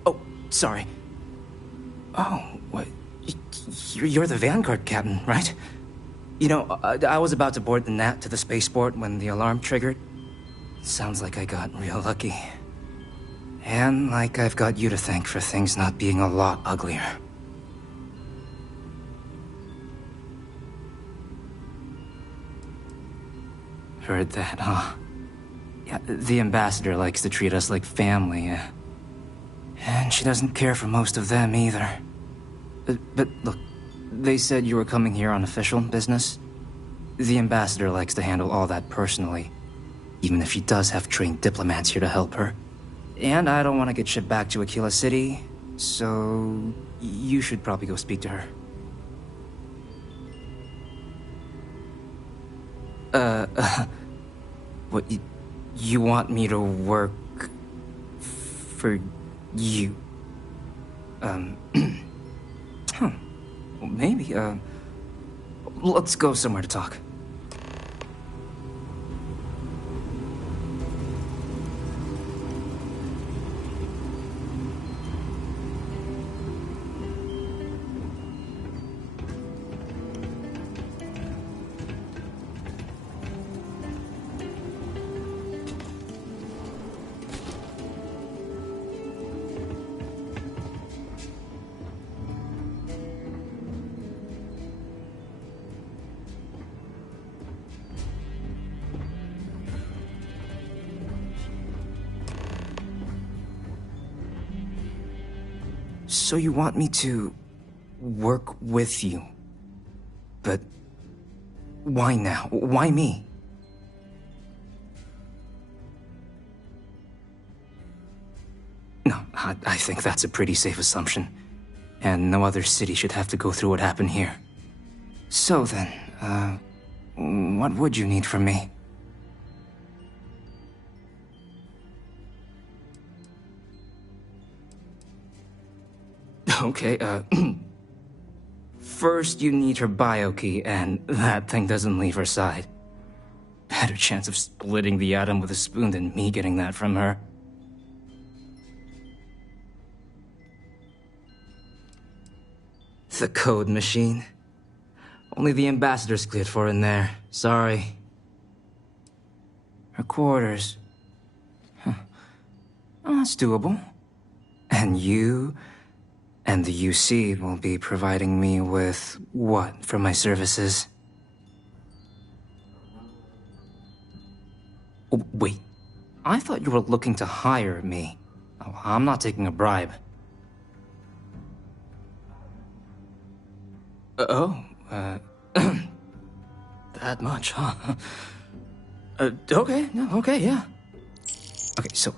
Oh, sorry. Oh, what? You're the Vanguard captain, right? You know, I was about to board the Nat to the spaceport when the alarm triggered. Sounds like I got real lucky. And like I've got you to thank for things not being a lot uglier. Heard that, huh? Yeah, the ambassador likes to treat us like family, and she doesn't care for most of them either. But look, they said you were coming here on official business. The ambassador likes to handle all that personally, even if she does have trained diplomats here to help her. And I don't want to get shipped back to Aquila City, so you should probably go speak to her. What, you want me to work for you? Huh. Well, maybe, let's go somewhere to talk. So you want me to work with you? But why now? Why me? No, I think that's a pretty safe assumption. And no other city should have to go through what happened here. So then, what would you need from me? Okay, first you need her biokey, and that thing doesn't leave her side. Better chance of splitting the atom with a spoon than me getting that from her. The code machine. Only the ambassador's cleared for in there. Sorry. Her quarters. Huh. Oh, that's doable. And you and the UC will be providing me with what for my services? Oh, wait. I thought you were looking to hire me. Oh, I'm not taking a bribe. That much, huh? Okay, no, okay, yeah. Okay, so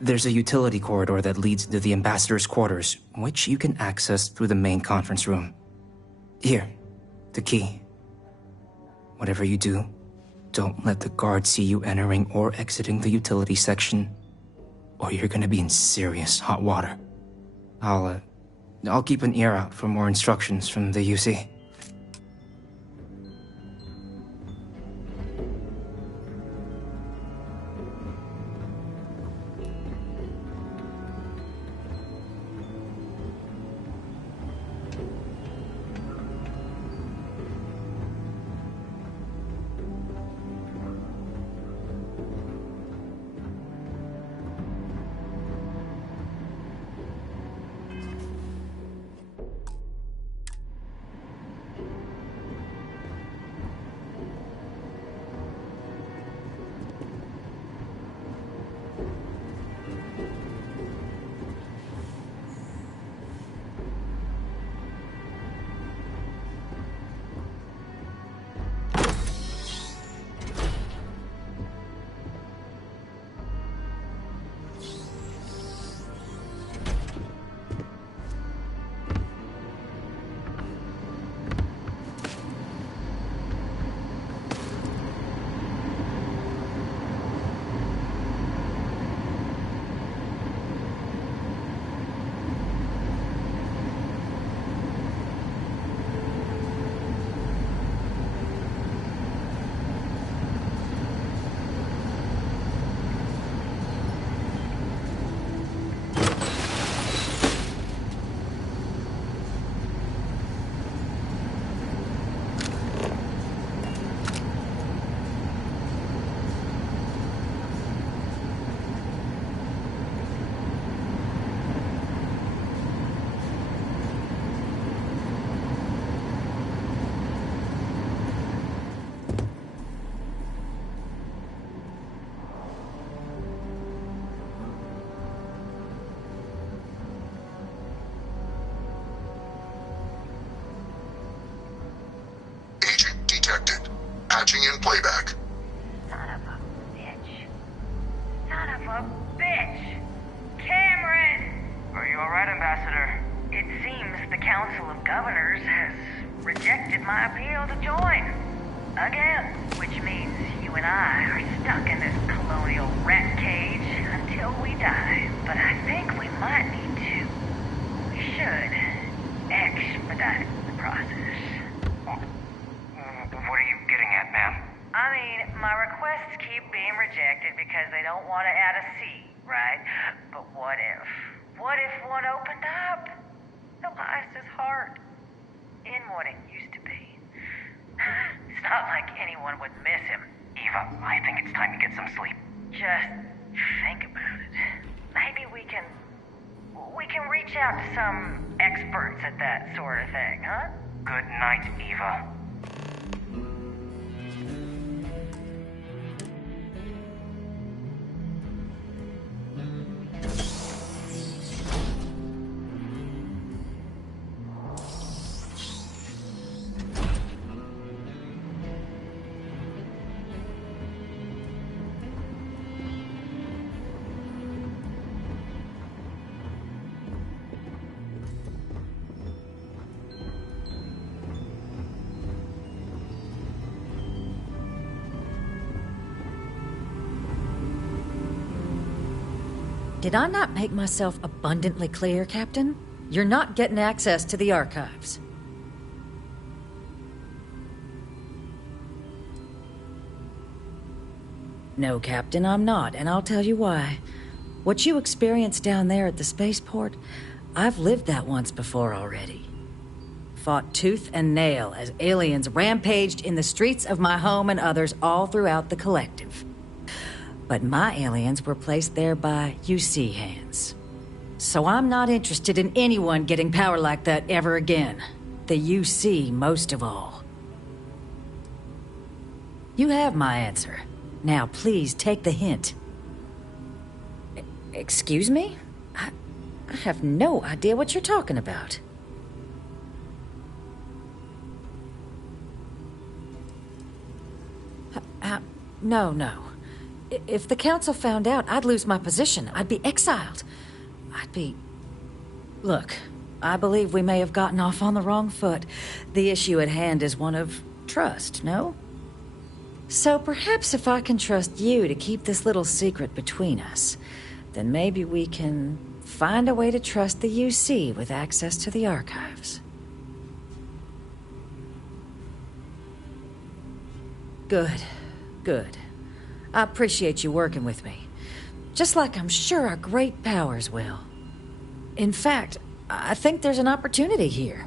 there's a utility corridor that leads to the ambassador's quarters, which you can access through the main conference room. Here, the key. Whatever you do, don't let the guards see you entering or exiting the utility section, or you're gonna be in serious hot water. I'll keep an ear out for more instructions from the UC. patching in playback. Son of a bitch. Son of a bitch! Cameron! Are you alright, Ambassador? It seems the Council of Governors has rejected my appeal to join. Again, which means you and I are stuck in this colonial rat cage until we die. But I think we might need to. We should expedite the process. What are you getting at, ma'am? I mean, my requests keep being rejected because they don't want to add a C, right? But what if? What if one opened up? Elias's heart. In what it used to be. It's not like anyone would miss him. Eva, I think it's time to get some sleep. Just think about it. Maybe we can reach out to some experts at that sort of thing, huh? Good night, Eva. Did I not make myself abundantly clear, Captain? You're not getting access to the archives. No, Captain, I'm not, and I'll tell you why. What you experienced down there at the spaceport, I've lived that once before already. Fought tooth and nail as aliens rampaged in the streets of my home and others all throughout the collective. But my aliens were placed there by UC hands. So I'm not interested in anyone getting power like that ever again. The UC most of all. You have my answer. Now please take the hint. Excuse me? I have no idea what you're talking about. No. If the Council found out, I'd lose my position. I'd be exiled. Look, I believe we may have gotten off on the wrong foot. The issue at hand is one of trust, no? So perhaps if I can trust you to keep this little secret between us, then maybe we can find a way to trust the UC with access to the archives. Good. I appreciate you working with me. Just like I'm sure our great powers will. In fact, I think there's an opportunity here.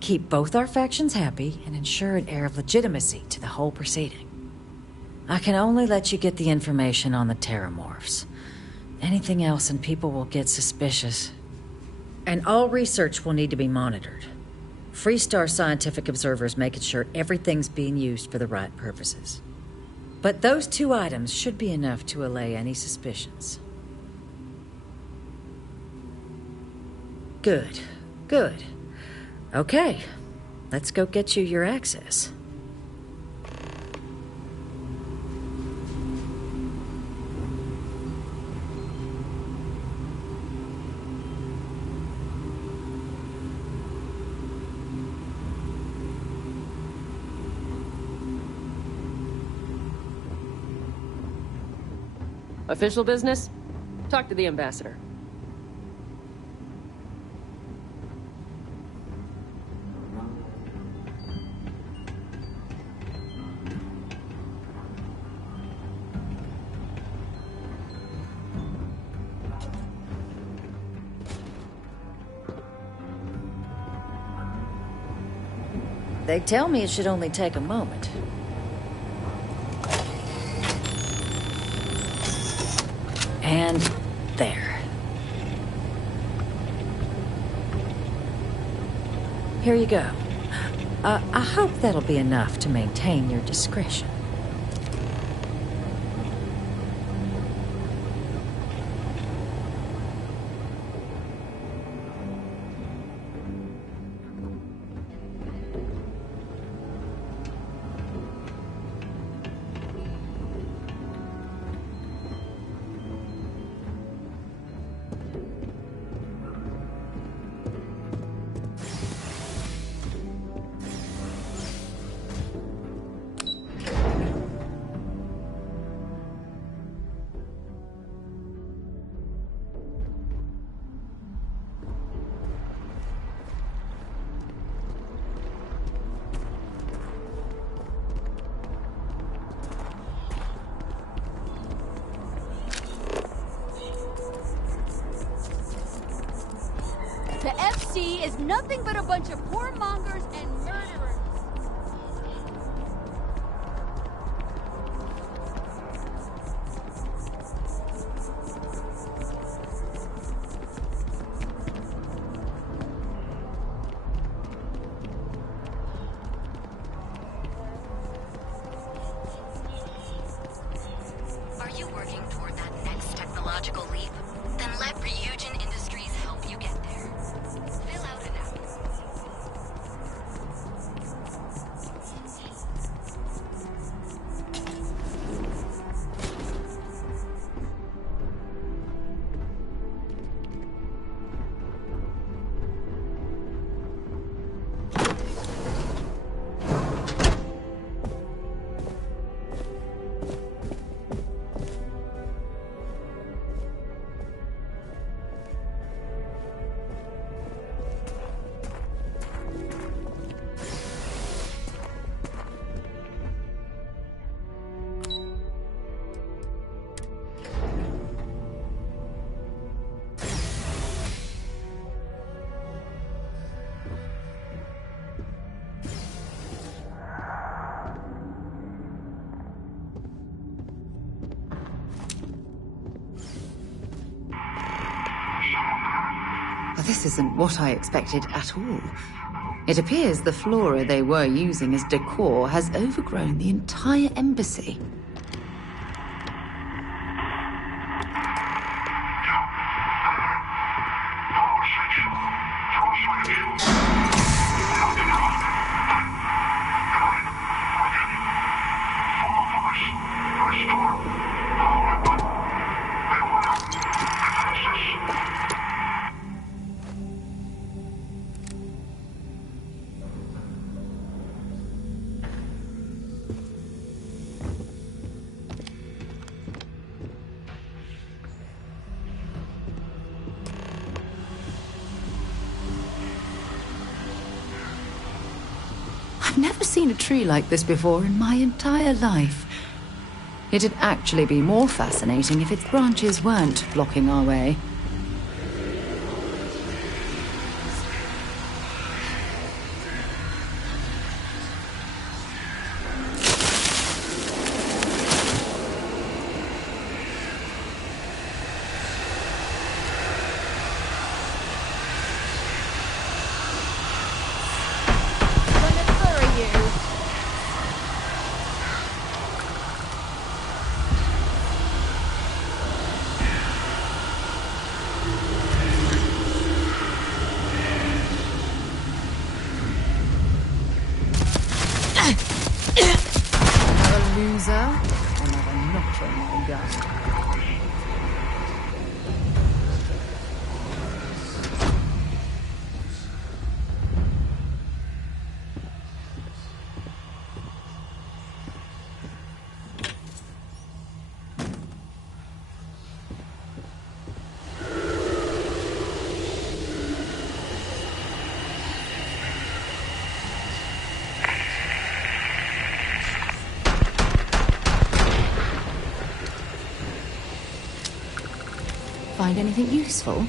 Keep both our factions happy and ensure an air of legitimacy to the whole proceeding. I can only let you get the information on the terramorphs. Anything else and people will get suspicious. And all research will need to be monitored. Freestar scientific observers making sure everything's being used for the right purposes. But those 2 items should be enough to allay any suspicions. Good. Okay, let's go get you your access. Official business? Talk to the ambassador. They tell me it should only take a moment. And there. Here you go. I hope that'll be enough to maintain your discretion. UC is nothing but a bunch of whoremongers and murderers. Are you working toward that next technological leap? Then let Ryujin Industries help you get there. Fill out an app. Well, this isn't what I expected at all. It appears the flora they were using as decor has overgrown the entire embassy. I've never seen a tree like this before in my entire life. It'd actually be more fascinating if its branches weren't blocking our way. Another notch on my gun. Find anything useful?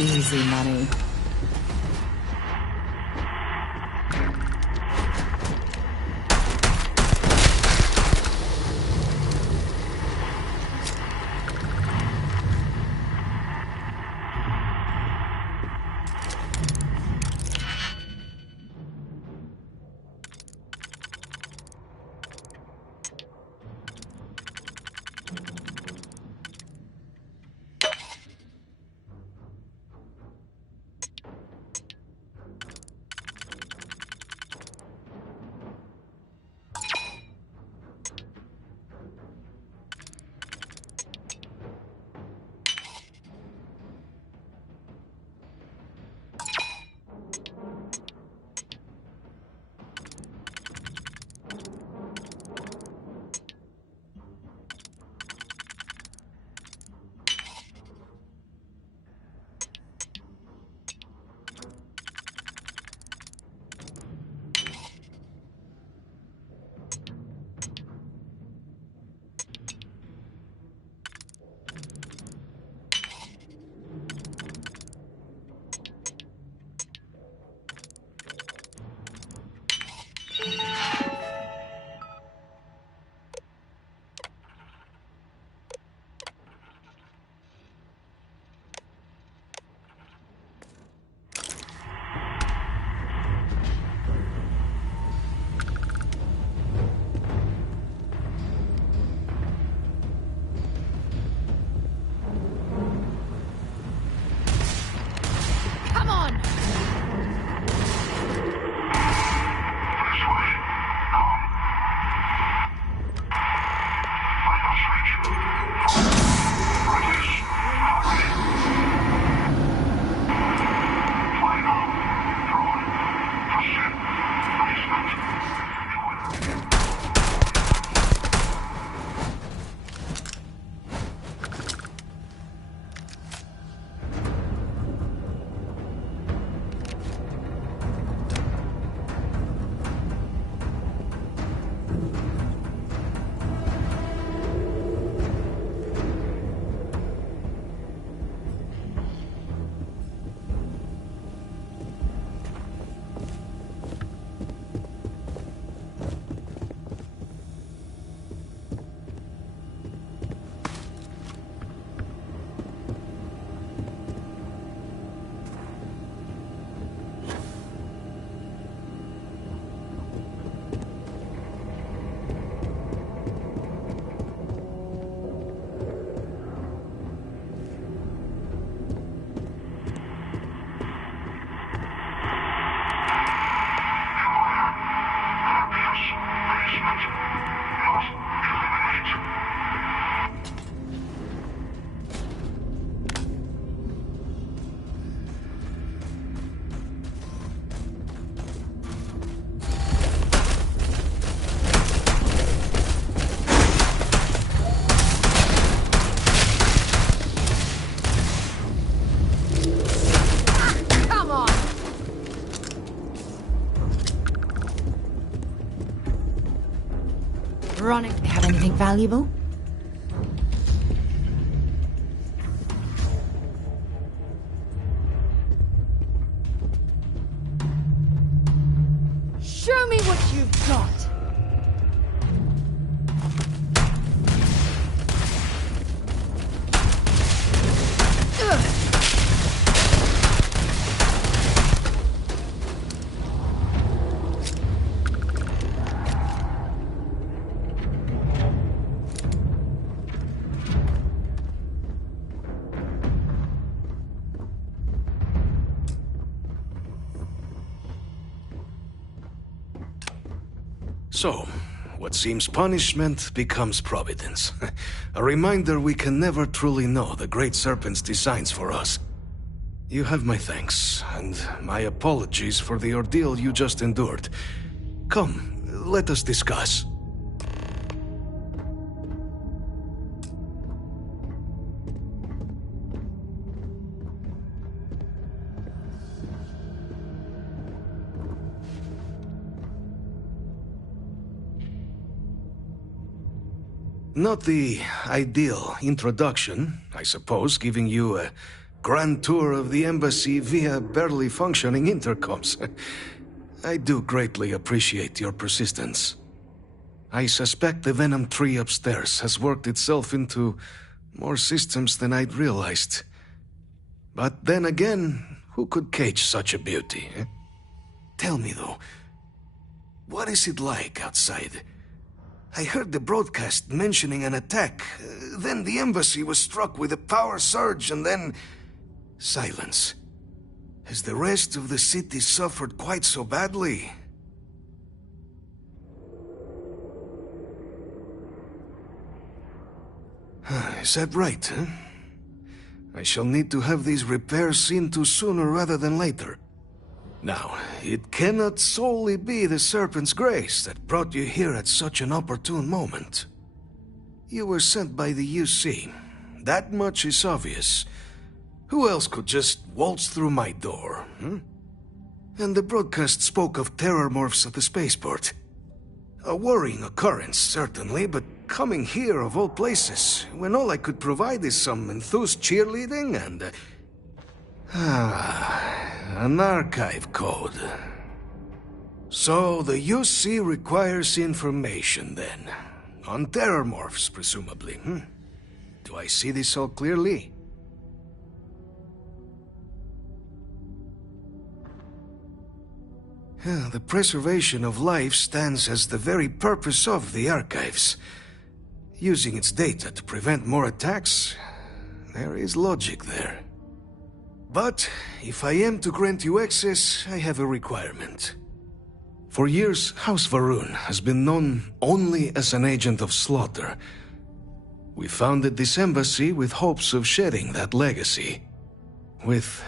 Easy money. Have anything valuable? Show me what you've got. So, what seems punishment becomes providence. A reminder we can never truly know the Great Serpent's designs for us. You have my thanks, and my apologies for the ordeal you just endured. Come, let us discuss. Not the ideal introduction, I suppose, giving you a grand tour of the embassy via barely functioning intercoms. I do greatly appreciate your persistence. I suspect the Venom tree upstairs has worked itself into more systems than I'd realized. But then again, who could cage such a beauty? Eh? Tell me though, what is it like outside? I heard the broadcast mentioning an attack. Then the embassy was struck with a power surge and then... silence. Has the rest of the city suffered quite so badly? Is that right, huh? I shall need to have these repairs seen to sooner rather than later. Now, it cannot solely be the Serpent's grace that brought you here at such an opportune moment. You were sent by the UC. That much is obvious. Who else could just waltz through my door, hmm? And the broadcast spoke of terror morphs at the spaceport. A worrying occurrence, certainly, but coming here of all places, when all I could provide is some enthused cheerleading and... an archive code. So the UC requires information, then. On terror morphs, presumably, hmm? Do I see this all clearly? The preservation of life stands as the very purpose of the archives. Using its data to prevent more attacks, there is logic there. But if I am to grant you access, I have a requirement. For years, House Varun has been known only as an agent of slaughter. We founded this embassy with hopes of shedding that legacy, with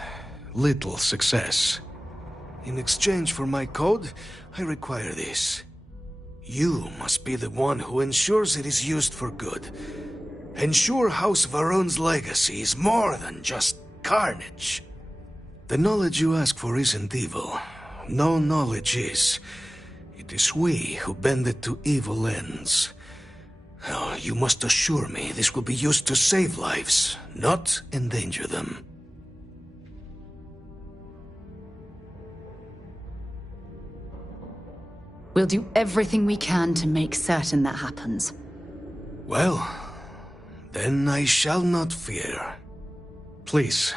little success. In exchange for my code, I require this. You must be the one who ensures it is used for good. Ensure House Varun's legacy is more than just carnage. The knowledge you ask for isn't evil. No knowledge is. It is we who bend it to evil ends. Oh, you must assure me this will be used to save lives, not endanger them. We'll do everything we can to make certain that happens. Well, then I shall not fear. Please,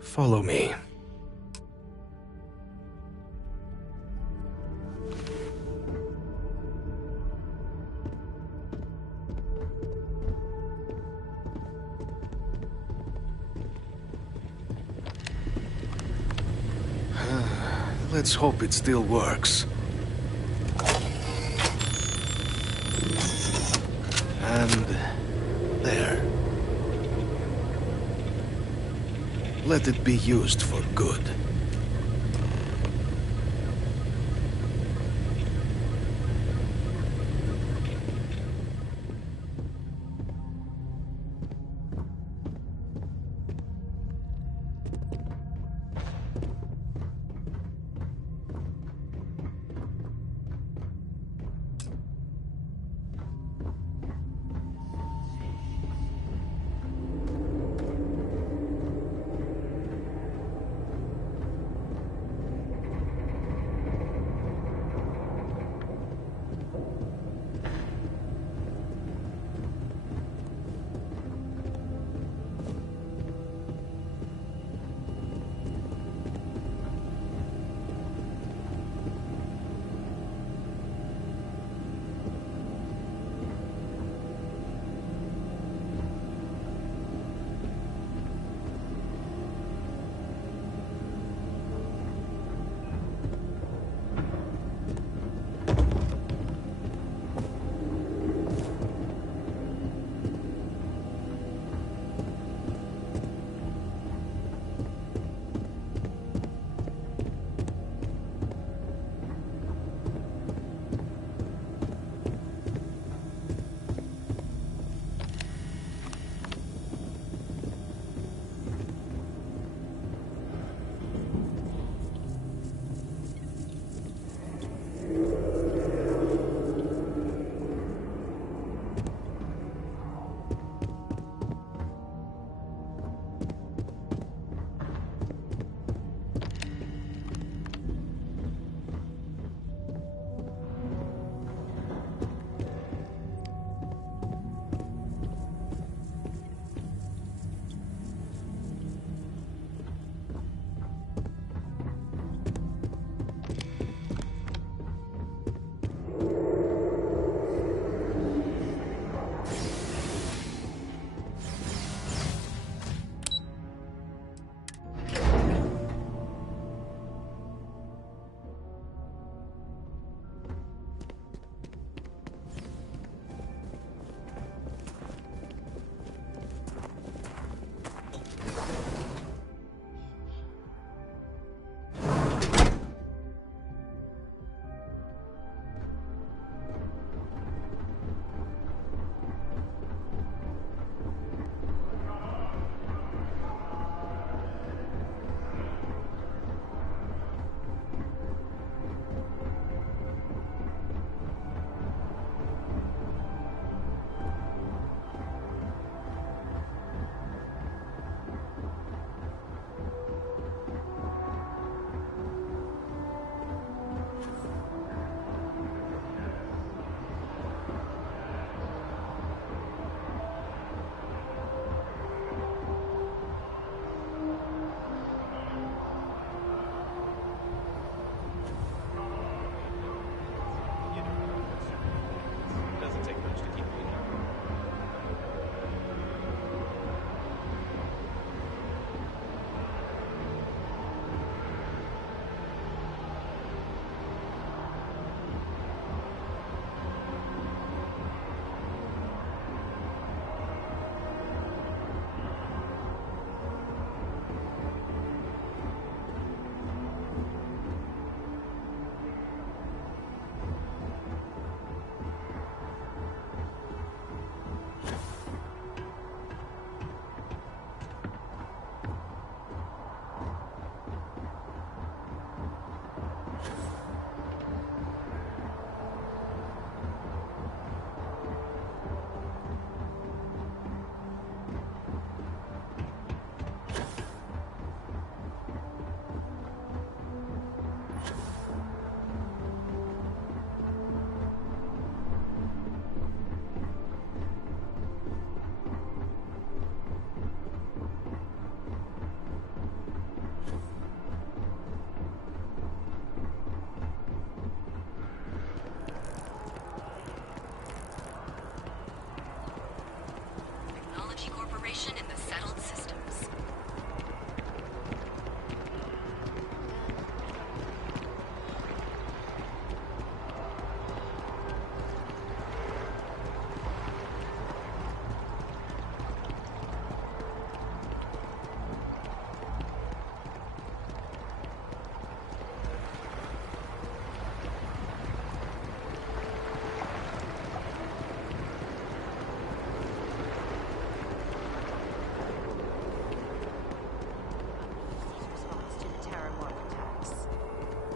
follow me. Let's hope it still works. And there. Let it be used for good.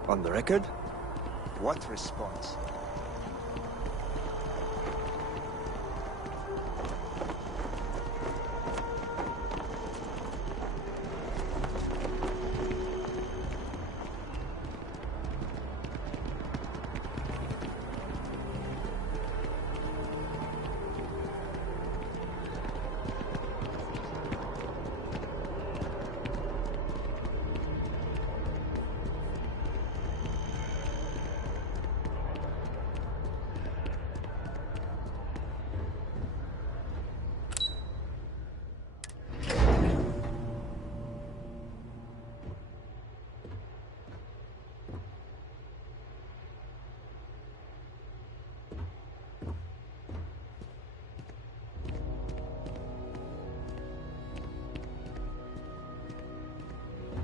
On the record? What response?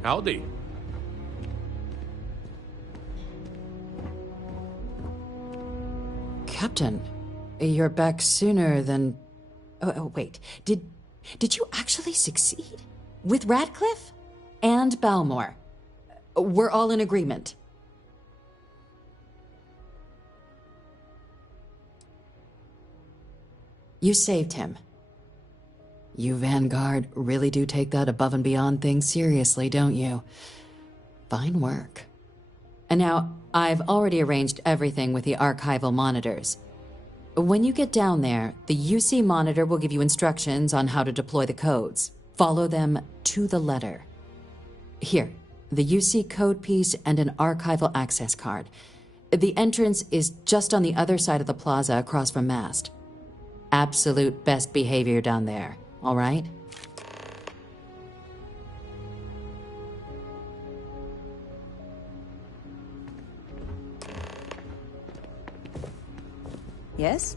Howdy. Captain, you're back sooner than... Oh, wait. Did you actually succeed? With Radcliffe? And Balmore? We're all in agreement. You saved him. You Vanguard really do take that above and beyond thing seriously, don't you? Fine work. And now, I've already arranged everything with the archival monitors. When you get down there, the UC monitor will give you instructions on how to deploy the codes. Follow them to the letter. Here, the UC code piece and an archival access card. The entrance is just on the other side of the plaza across from Mast. Absolute best behavior down there. All right? Yes?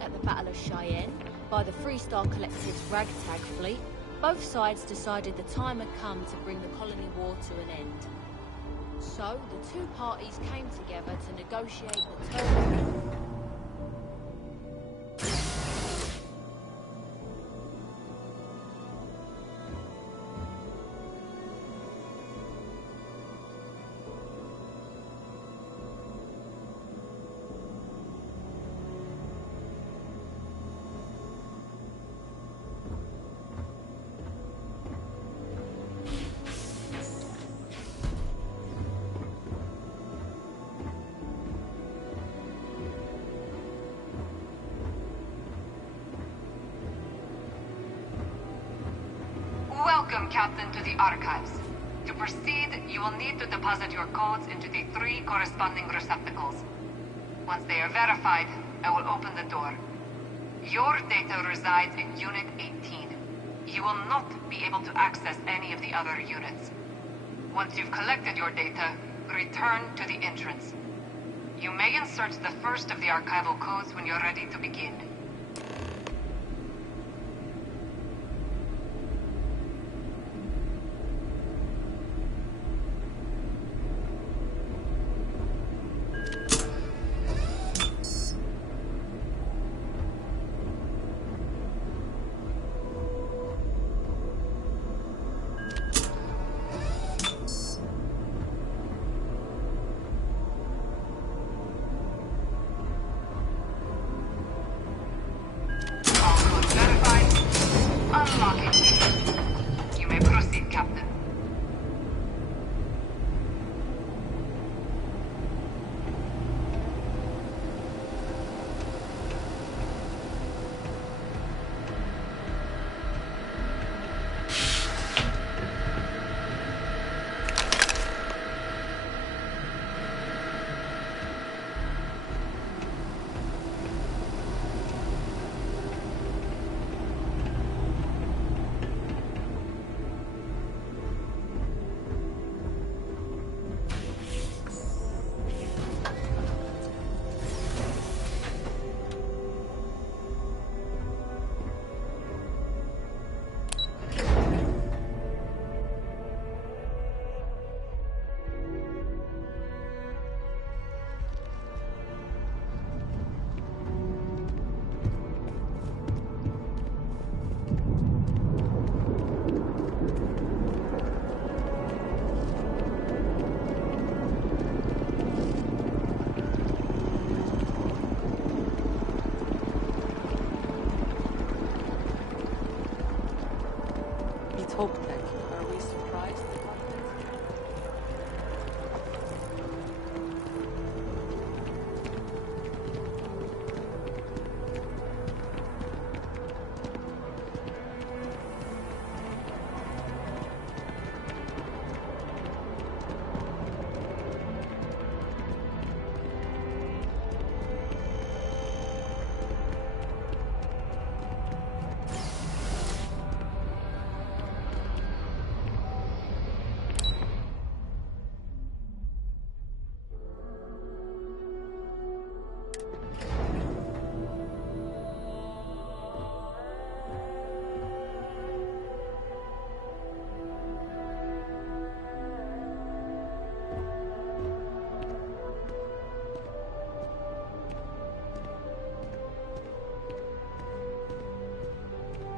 At the Battle of Cheyenne by the Freestar Collective's ragtag fleet, both sides decided the time had come to bring the colony war to an end. So the two parties came together to negotiate the terms. Welcome, Captain, to the Archives. To proceed, you will need to deposit your codes into the 3 corresponding receptacles. Once they are verified, I will open the door. Your data resides in Unit 18. You will not be able to access any of the other units. Once you've collected your data, return to the entrance. You may insert the first of the archival codes when you're ready to begin.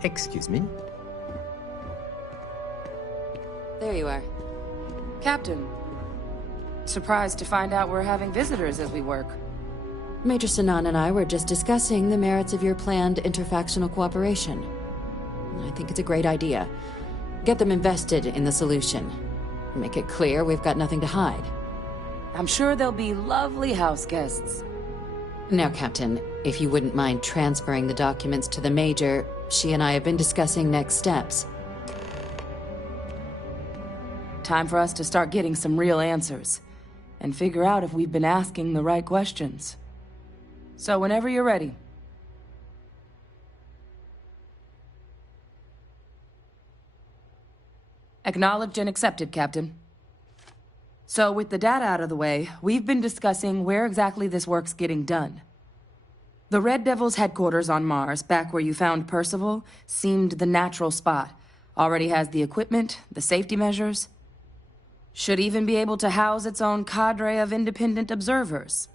Excuse me? There you are. Captain. Surprised to find out we're having visitors as we work. Major Sinan and I were just discussing the merits of your planned interfactional cooperation. I think it's a great idea. Get them invested in the solution. Make it clear we've got nothing to hide. I'm sure they'll be lovely house guests. Now, Captain, if you wouldn't mind transferring the documents to the Major, she and I have been discussing next steps. Time for us to start getting some real answers, and figure out if we've been asking the right questions. So whenever you're ready. Acknowledged and accepted, Captain. So with the data out of the way, we've been discussing where exactly this work's getting done. The Red Devil's headquarters on Mars, back where you found Percival, seemed the natural spot. Already has the equipment, the safety measures. Should even be able to house its own cadre of independent observers.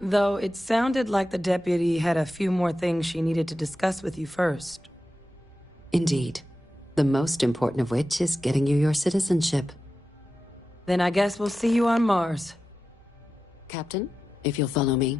Though it sounded like the deputy had a few more things she needed to discuss with you first. Indeed. The most important of which is getting you your citizenship. Then I guess we'll see you on Mars. Captain, if you'll follow me.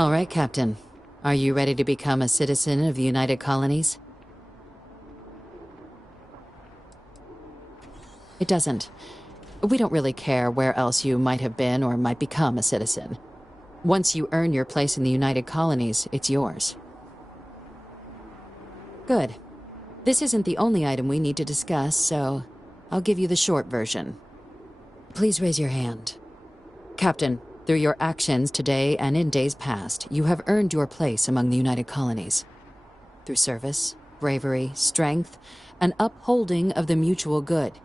All right, Captain. Are you ready to become a citizen of the United Colonies? It doesn't. We don't really care where else you might have been or might become a citizen. Once you earn your place in the United Colonies, it's yours. Good. This isn't the only item we need to discuss, so I'll give you the short version. Please raise your hand. Captain, through your actions today and in days past, you have earned your place among the United Colonies. Through service, bravery, strength, and upholding of the mutual good.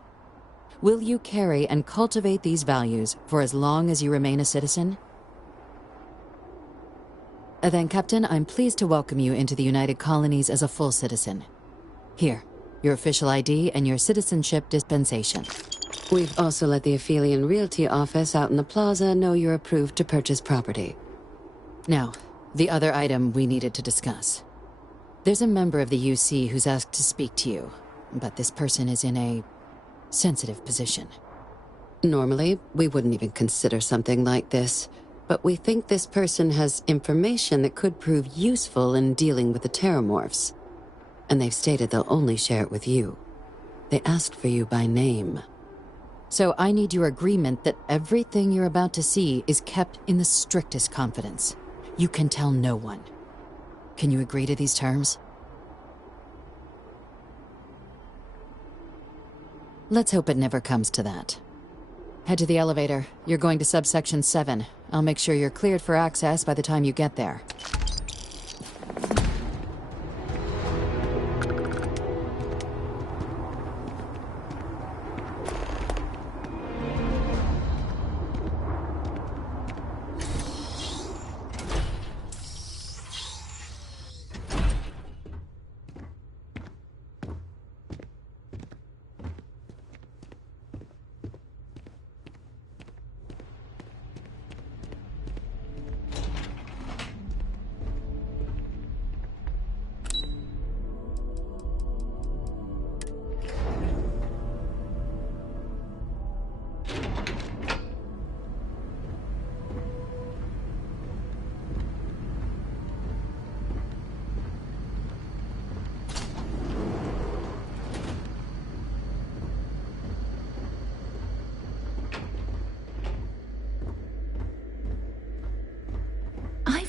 Will you carry and cultivate these values for as long as you remain a citizen? Then, Captain, I'm pleased to welcome you into the United Colonies as a full citizen. Here, your official ID and your citizenship dispensation. We've also let the Aphelion Realty office out in the plaza know you're approved to purchase property. Now, the other item we needed to discuss. There's a member of the UC who's asked to speak to you, but this person is in a sensitive position. Normally, we wouldn't even consider something like this, but we think this person has information that could prove useful in dealing with the Terramorphs. And they've stated they'll only share it with you. They asked for you by name. So I need your agreement that everything you're about to see is kept in the strictest confidence. You can tell no one. Can you agree to these terms? Let's hope it never comes to that. Head to the elevator. You're going to subsection 7. I'll make sure you're cleared for access by the time you get there.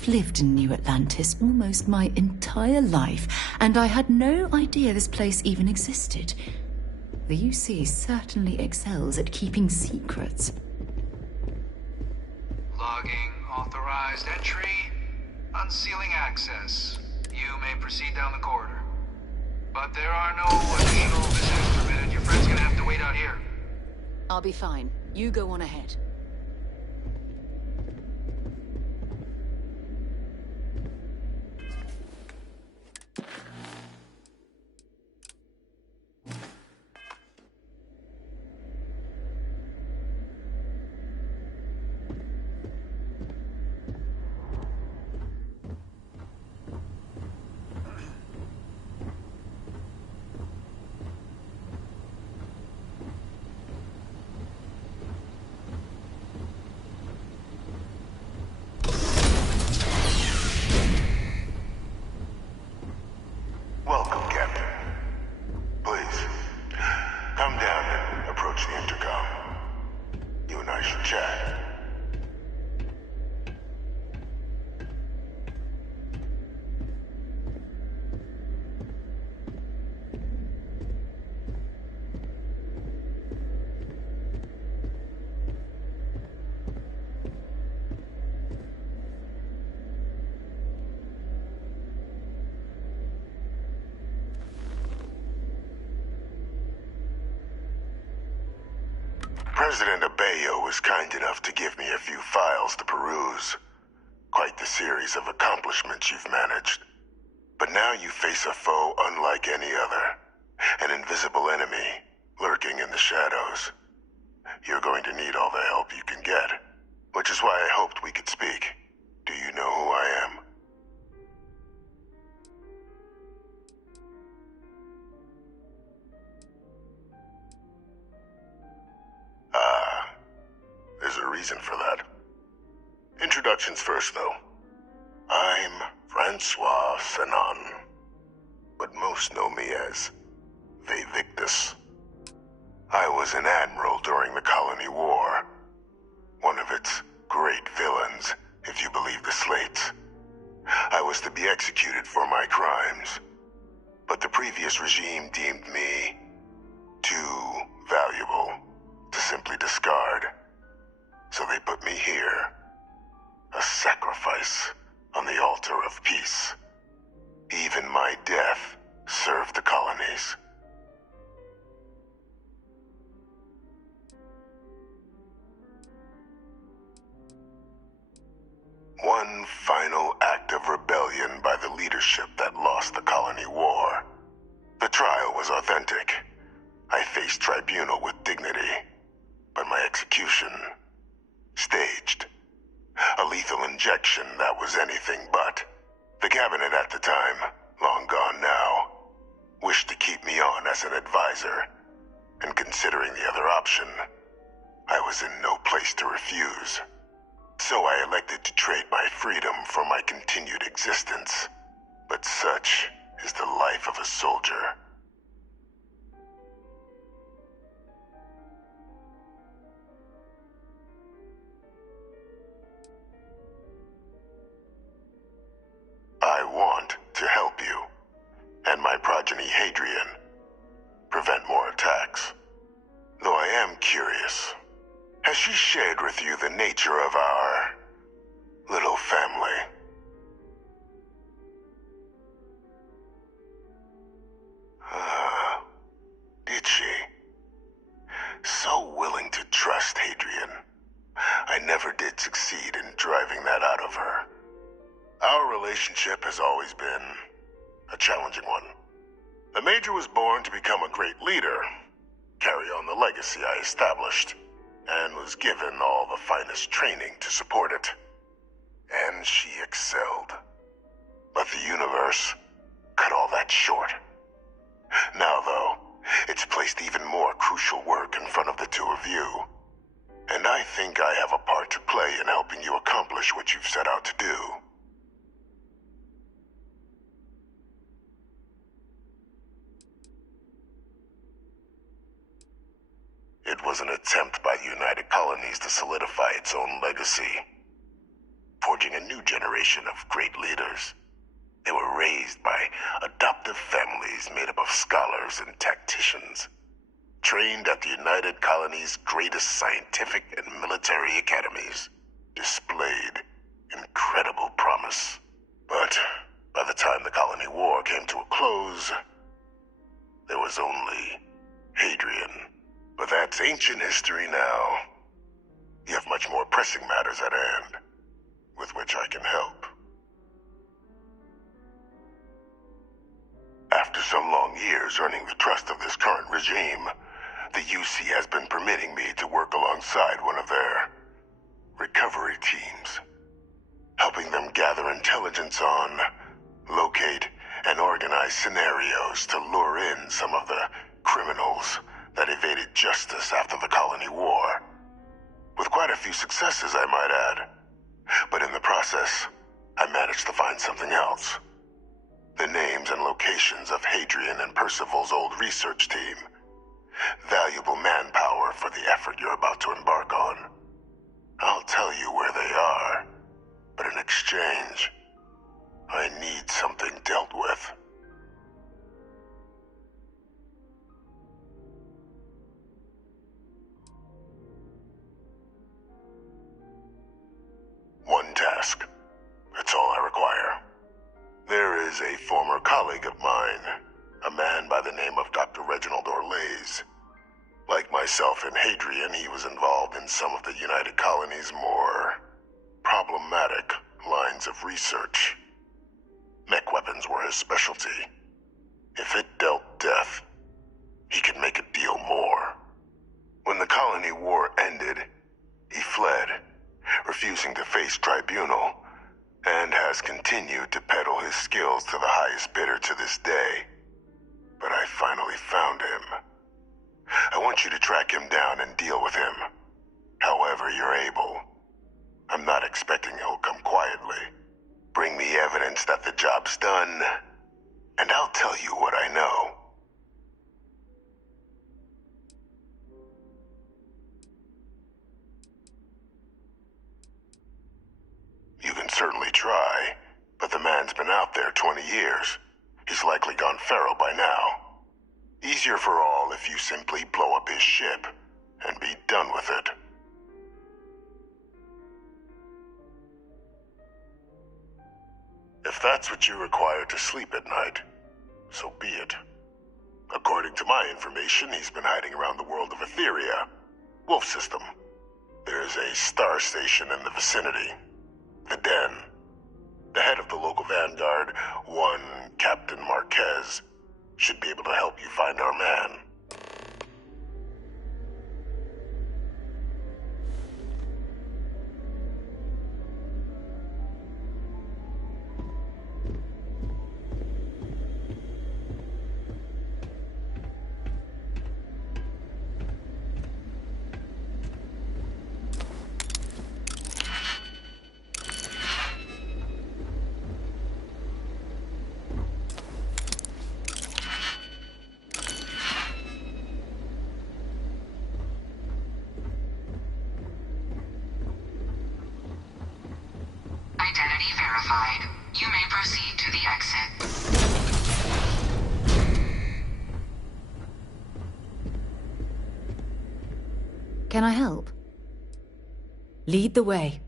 I've lived in New Atlantis almost my entire life, and I had no idea this place even existed. The UC certainly excels at keeping secrets. Logging authorized entry. Unsealing access. You may proceed down the corridor. But there are no additional visitors permitted. Your friend's gonna have to wait out here. I'll be fine. You go on ahead. Welcome, Captain. Please, come down and approach the intercom. You and I should chat. President Abeyo was kind enough to give me a few files to peruse. Quite the series of accomplishments you've managed. But now you face a foe unlike any other. An invisible enemy, lurking in the shadows. You're going to need all the help you can get. Which is why I hoped we could speak. Do you know who I am? There's a reason for that. Introductions first, though. I'm Francois Sanon, but most know me as Vivictus. I was an admiral during the Colony War. One of its great villains, if you believe the slates. I was to be executed for my crimes, but the previous regime deemed me too valuable to simply discard. So they put me here. A sacrifice on the altar of peace. Even my death served the colonies. One final act of rebellion by the leadership that lost the Colony War. The trial was authentic. I faced tribunal with dignity, but my execution staged. A lethal injection that was anything but. The cabinet at the time, long gone now, wished to keep me on as an advisor, and considering the other option, I was in no place to refuse. So I elected to trade my freedom for my continued existence. But such is the life of a soldier. I want to help you, and my progeny Hadrian, prevent more attacks. Though I am curious, has she shared with you the nature of our little family? Did she? So willing to trust Hadrian. I never did succeed in driving that out of her. Our relationship has always been a challenging one. The Major was born to become a great leader, carry on the legacy I established, and was given all the finest training to support it. And she excelled. But the universe cut all that short. Now, though, it's placed even more crucial work in front of the two of you. And I think I have a part to play in helping you accomplish what you've set out to do. It was an attempt by the United Colonies to solidify its own legacy. forging a new generation of great leaders. They were raised by adoptive families made up of scholars and tacticians, trained at the United Colony's greatest scientific and military academies, displayed incredible promise. But by the time the Colony War came to a close, there was only Hadrian. But that's ancient history now. You have much more pressing matters at hand, with which I can help. After some long years earning the trust of this current regime, the UC has been permitting me to work alongside one of their recovery teams, helping them gather intelligence on, locate, and organize scenarios to lure in some of the criminals that evaded justice after the Colony War. With quite a few successes, I might add. But in the process, I managed to find something else. The names and locations of Hadrian and Percival's old research team. Valuable manpower for the effort you're about to embark on. I'll tell you where they are, but in exchange, I need something dealt with. One task. That's all I require. There is a former colleague of mine, a man by the name of Dr. Reginald Orlaise. Like myself and Hadrian, he was involved in some of the United Colony's more problematic lines of research. Mech weapons were his specialty. If it dealt death, he could make a deal more. When the Colony War ended, he fled, refusing to face tribunal, and has continued to peddle his skills to the highest bidder to this day. But I finally found him. I want you to track him down and deal with him, however you're able. I'm not expecting he'll come quietly. Bring me evidence that the job's done, and I'll tell you what I know. You can certainly try, but the man's been out there 20 years. He's likely gone feral by now. Easier for all if you simply blow up his ship and be done with it. If that's what you require to sleep at night, so be it. According to my information, he's been hiding around the world of Etheria, Wolf System. There's a star station in the vicinity. The Den. The head of the local vanguard, one Captain Marquez, should be able to help you find our man. Identity verified. You may proceed to the exit. Can I help? Lead the way.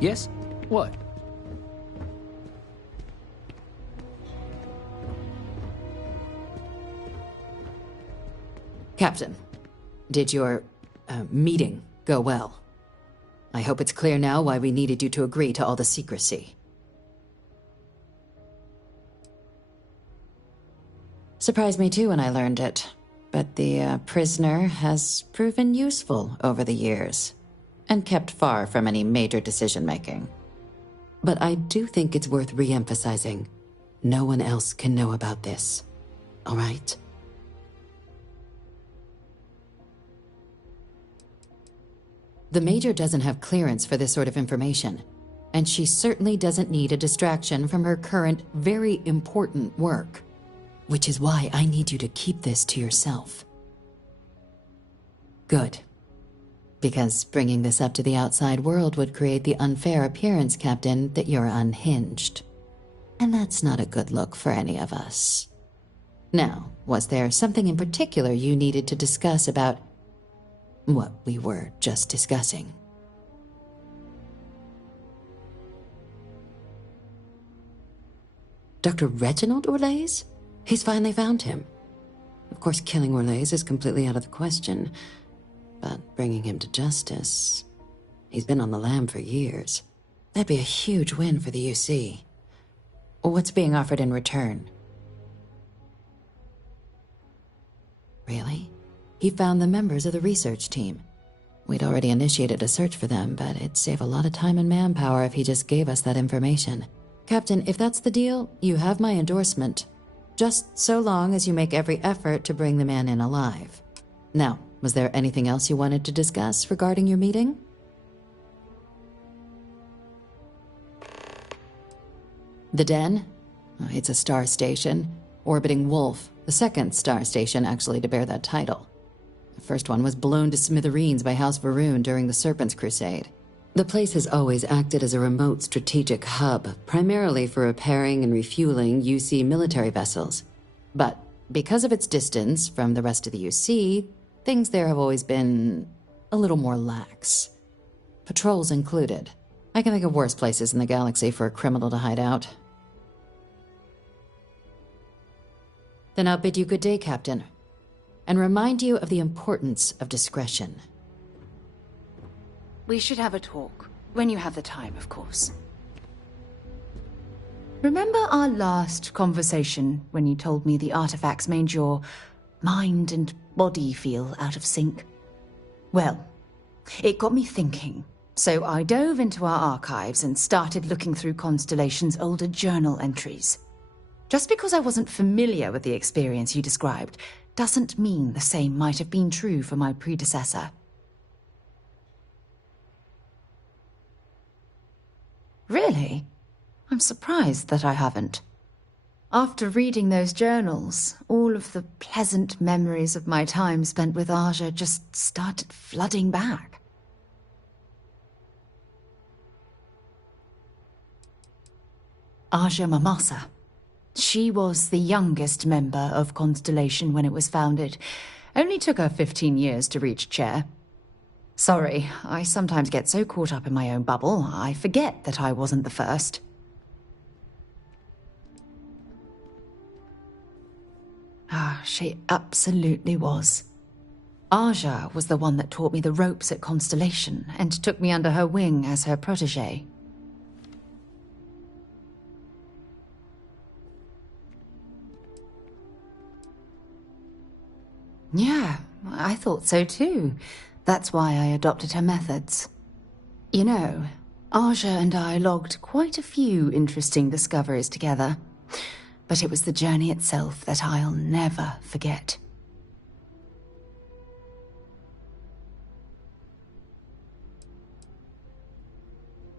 Yes? What? Captain, did your meeting go well? I hope it's clear now why we needed you to agree to all the secrecy. Surprised me too when I learned it. But the prisoner has proven useful over the years, and kept far from any major decision-making. But I do think it's worth re-emphasizing. No one else can know about this. All right? The Major doesn't have clearance for this sort of information, and she certainly doesn't need a distraction from her current, very important work. Which is why I need you to keep this to yourself. Good. Because bringing this up to the outside world would create the unfair appearance, Captain, that you're unhinged. And that's not a good look for any of us. Now, was there something in particular you needed to discuss about what we were just discussing? Dr. Reginald Orlaise? He's finally found him. Of course, killing Orlaise is completely out of the question. But bringing him to justice... He's been on the lam for years. That'd be a huge win for the UC. What's being offered in return? Really? He found the members of the research team. We'd already initiated a search for them, but it'd save a lot of time and manpower if he just gave us that information. Captain, if that's the deal, you have my endorsement. Just so long as you make every effort to bring the man in alive. Now, was there anything else you wanted to discuss regarding your meeting? The Den? It's a star station. Orbiting Wolf, the second star station actually to bear that title. The first one was blown to smithereens by House Varun during the Serpent's Crusade. The place has always acted as a remote strategic hub, primarily for repairing and refueling UC military vessels. But because of its distance from the rest of the UC, things there have always been a little more lax. Patrols included. I can think of worse places in the galaxy for a criminal to hide out. Then I'll bid you good day, Captain, and remind you of the importance of discretion. We should have a talk, when you have the time, of course. Remember our last conversation when you told me the artifacts made your mind and body feel out of sync? Well, it got me thinking, so I dove into our archives and started looking through Constellation's older journal entries. Just because I wasn't familiar with the experience you described doesn't mean the same might have been true for my predecessor. Really? I'm surprised that I haven't. After reading those journals, all of the pleasant memories of my time spent with Aja just started flooding back. Aja Mamasa. She was the youngest member of Constellation when it was founded. Only took her 15 years to reach chair. Sorry, I sometimes get so caught up in my own bubble, I forget that I wasn't the first. She absolutely was. Aja was the one that taught me the ropes at Constellation and took me under her wing as her protégé. Yeah, I thought so too. That's why I adopted her methods. You know, Aja and I logged quite a few interesting discoveries together. But it was the journey itself that I'll never forget.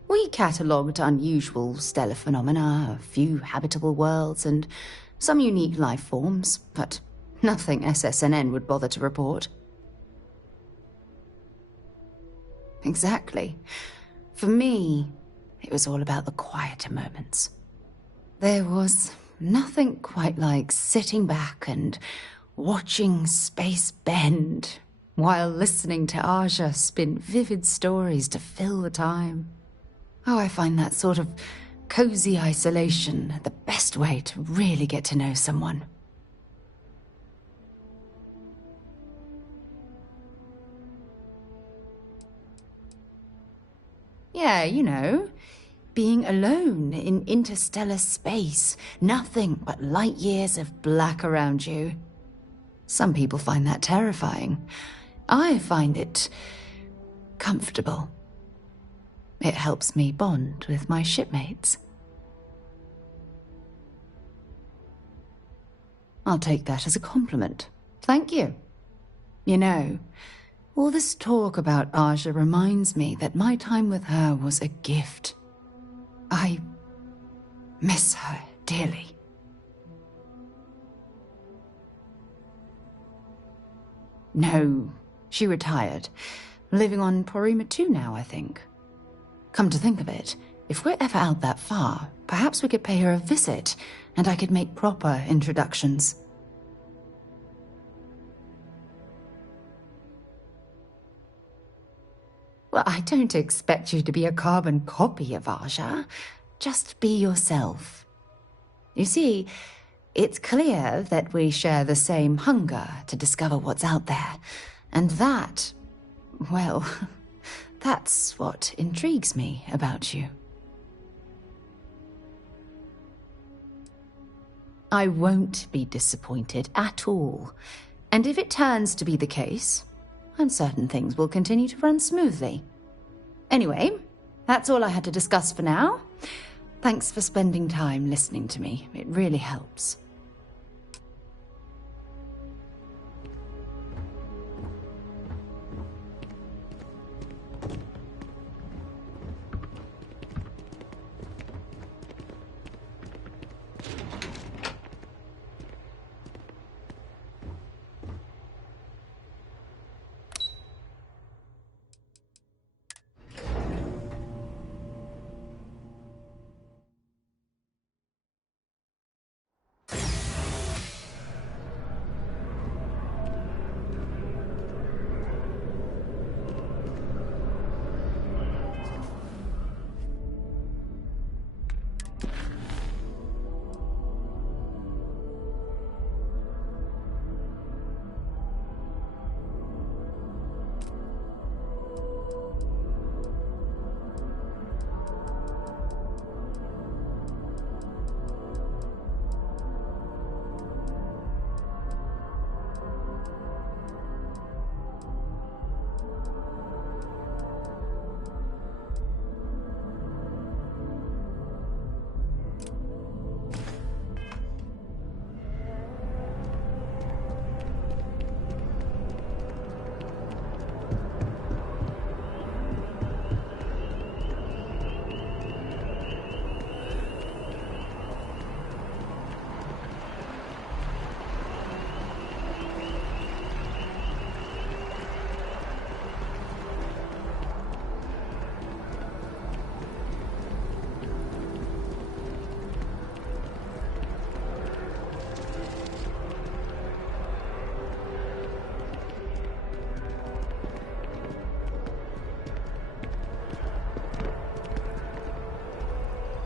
We catalogued unusual stellar phenomena, a few habitable worlds, and some unique life forms, but nothing SSNN would bother to report. Exactly. For me, it was all about the quieter moments. There was nothing quite like sitting back and watching space bend while listening to Aja spin vivid stories to fill the time. Oh, I find that sort of cozy isolation the best way to really get to know someone. Yeah, you know, being alone in interstellar space, nothing but light years of black around you. Some people find that terrifying. I find it comfortable. It helps me bond with my shipmates. I'll take that as a compliment. Thank you. You know, all this talk about Aja reminds me that my time with her was a gift. I miss her dearly. No, she retired. Living on Porima 2 now, I think. Come to think of it, if we're ever out that far, perhaps we could pay her a visit, and I could make proper introductions. Well, I don't expect you to be a carbon copy of Aja. Just be yourself. You see, it's clear that we share the same hunger to discover what's out there. And that, well, that's what intrigues me about you. I won't be disappointed at all. And if it turns to be the case, I'm certain things will continue to run smoothly. Anyway, that's all I had to discuss for now. Thanks for spending time listening to me. It really helps.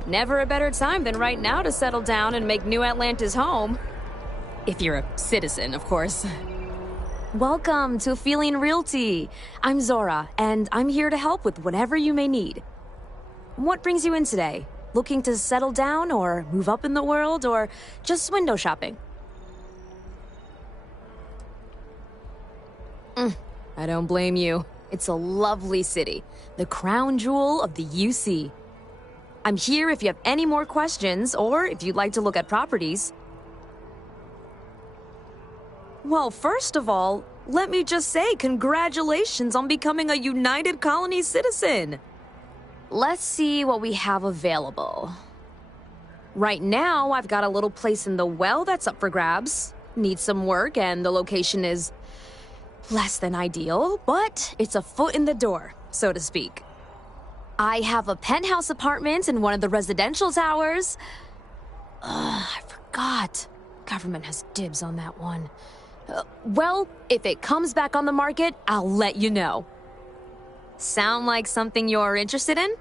Never a better time than right now to settle down and make New Atlantis home. If you're a citizen, of course. Welcome to Feeling Realty. I'm Zora, and I'm here to help with whatever you may need. What brings you in today? Looking to settle down or move up in the world or just window shopping? I don't blame you. It's a lovely city, the crown jewel of the UC. I'm here if you have any more questions or if you'd like to look at properties. Well, first of all, let me just say congratulations on becoming a United Colony citizen. Let's see what we have available. Right now, I've got a little place in the well that's up for grabs. Needs some work and the location is less than ideal, but it's a foot in the door, so to speak. I have a penthouse apartment in one of the residential towers. I forgot. Government has dibs on that one. Well, if it comes back on the market, I'll let you know. Sound like something you're interested in?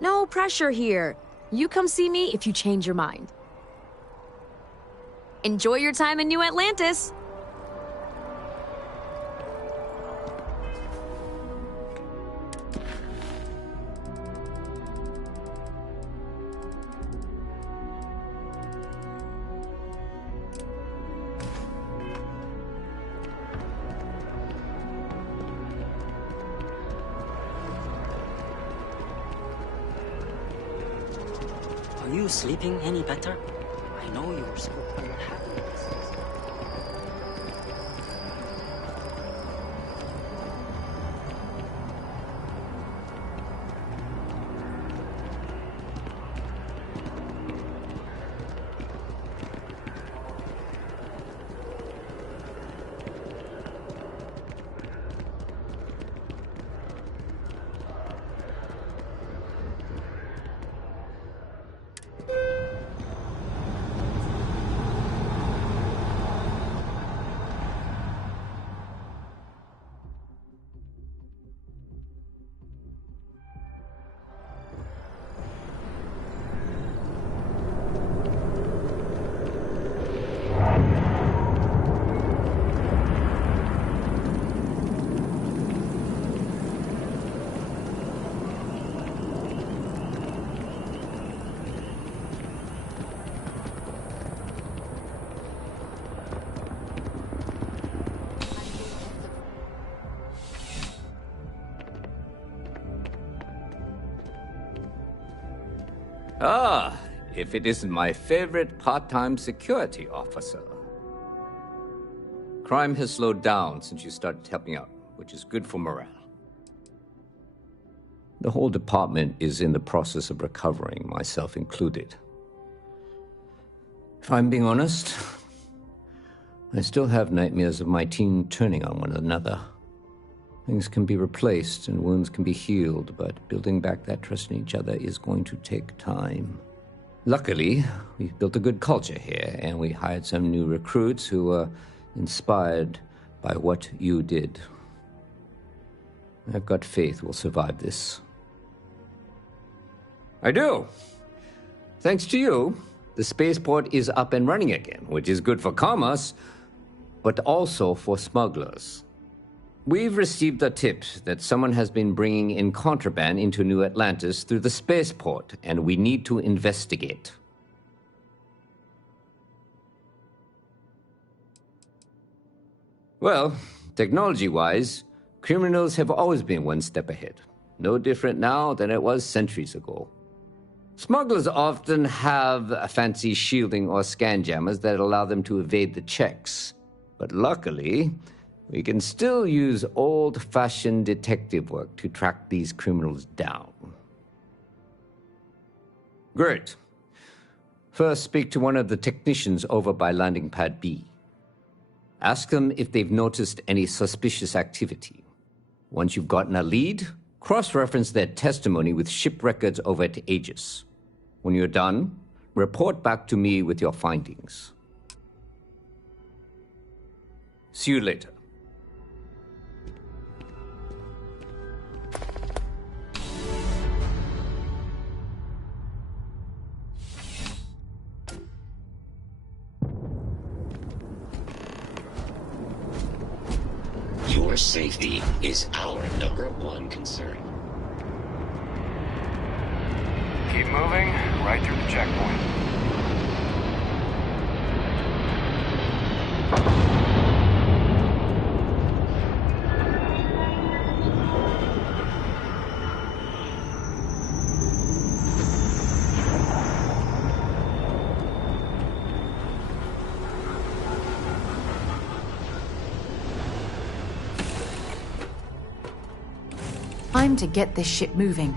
No pressure here. You come see me if you change your mind. Enjoy your time in New Atlantis. Are you sleeping any better? I know you were so unhappy with this. Ah, if it isn't my favorite part-time security officer. Crime has slowed down since you started helping out, which is good for morale. The whole department is in the process of recovering, myself included. If I'm being honest, I still have nightmares of my team turning on one another. Things can be replaced and wounds can be healed, but building back that trust in each other is going to take time. Luckily, we've built a good culture here, and we hired some new recruits who were inspired by what you did. I've got faith we'll survive this. I do. Thanks to you, the spaceport is up and running again, which is good for commerce, but also for smugglers. We've received a tip that someone has been bringing in contraband into New Atlantis through the spaceport, and we need to investigate. Well, technology-wise, criminals have always been one step ahead. No different now than it was centuries ago. Smugglers often have a fancy shielding or scan jammers that allow them to evade the checks. But luckily, we can still use old-fashioned detective work to track these criminals down. Great. First, speak to one of the technicians over by Landing Pad B. Ask them if they've noticed any suspicious activity. Once you've gotten a lead, cross-reference their testimony with ship records over at Aegis. When you're done, report back to me with your findings. See you later. Your safety is our #1 concern. Keep moving, right through the checkpoint. Time to get this ship moving.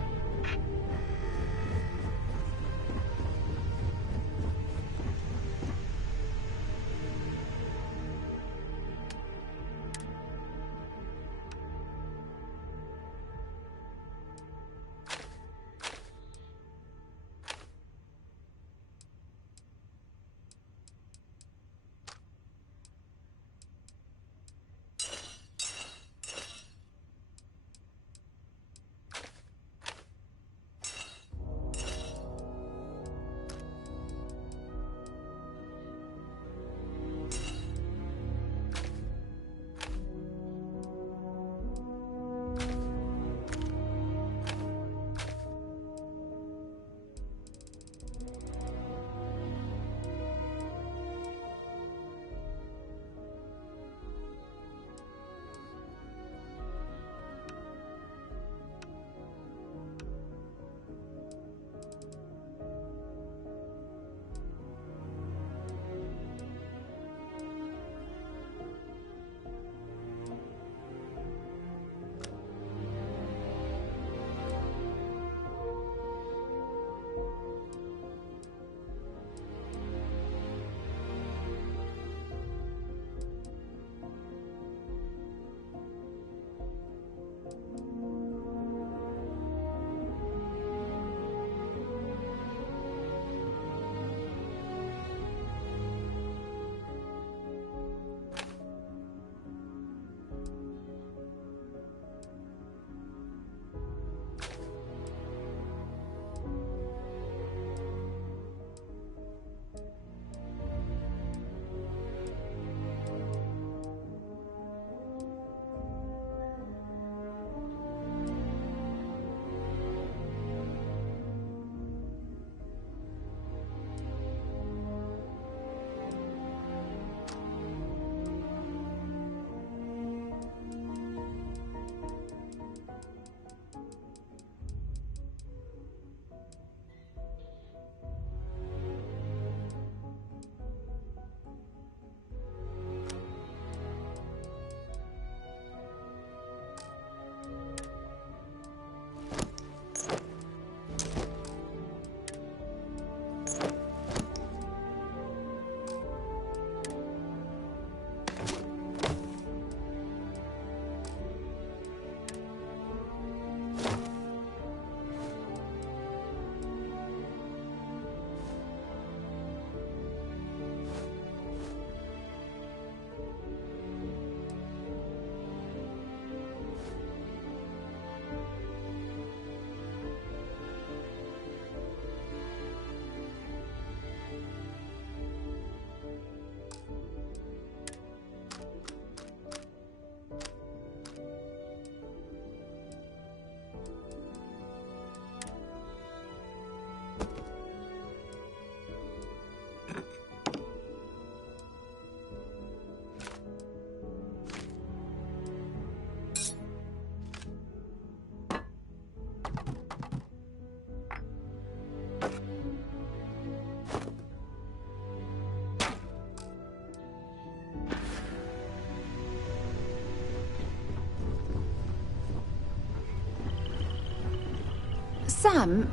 Sam,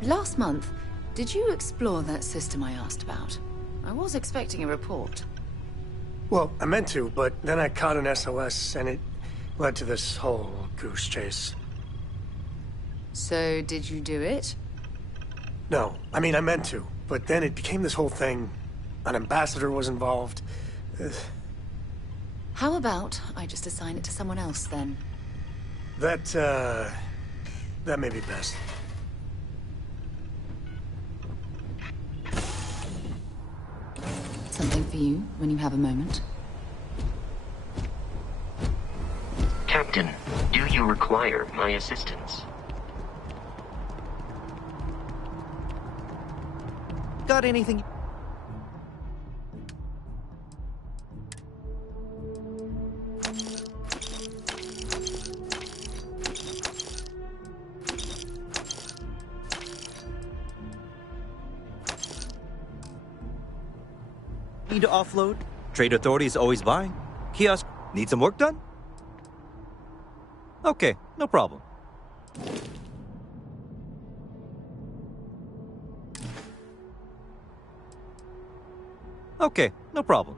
last month, did you explore that system I asked about? I was expecting a report. Well, I meant to, but then I caught an SOS, and it led to this whole goose chase. So, did you do it? No, I mean, I meant to, but then it became this whole thing. An ambassador was involved. How about I just assign it to someone else, then? That may be best. Something for you, when you have a moment. Captain, do you require my assistance? Got anything? Need to offload? Trade Authority is always buying. Kiosk, need some work done? Okay, no problem. Okay, no problem.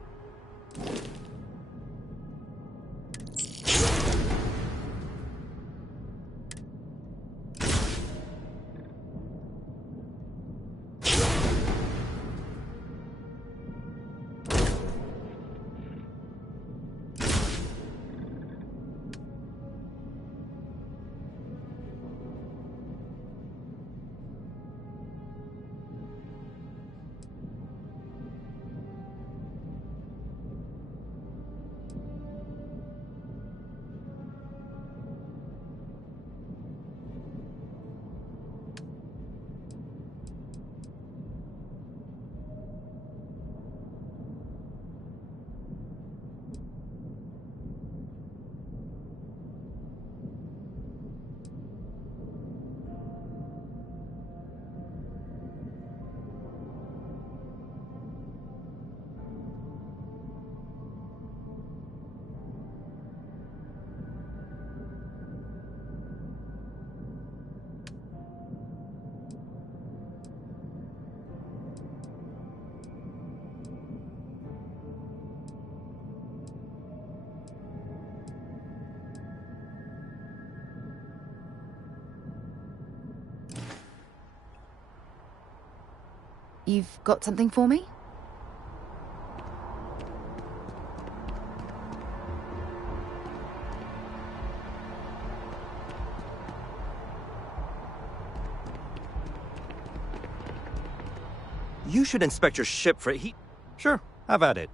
You've got something for me? You should inspect your ship for heat. Sure, have at it.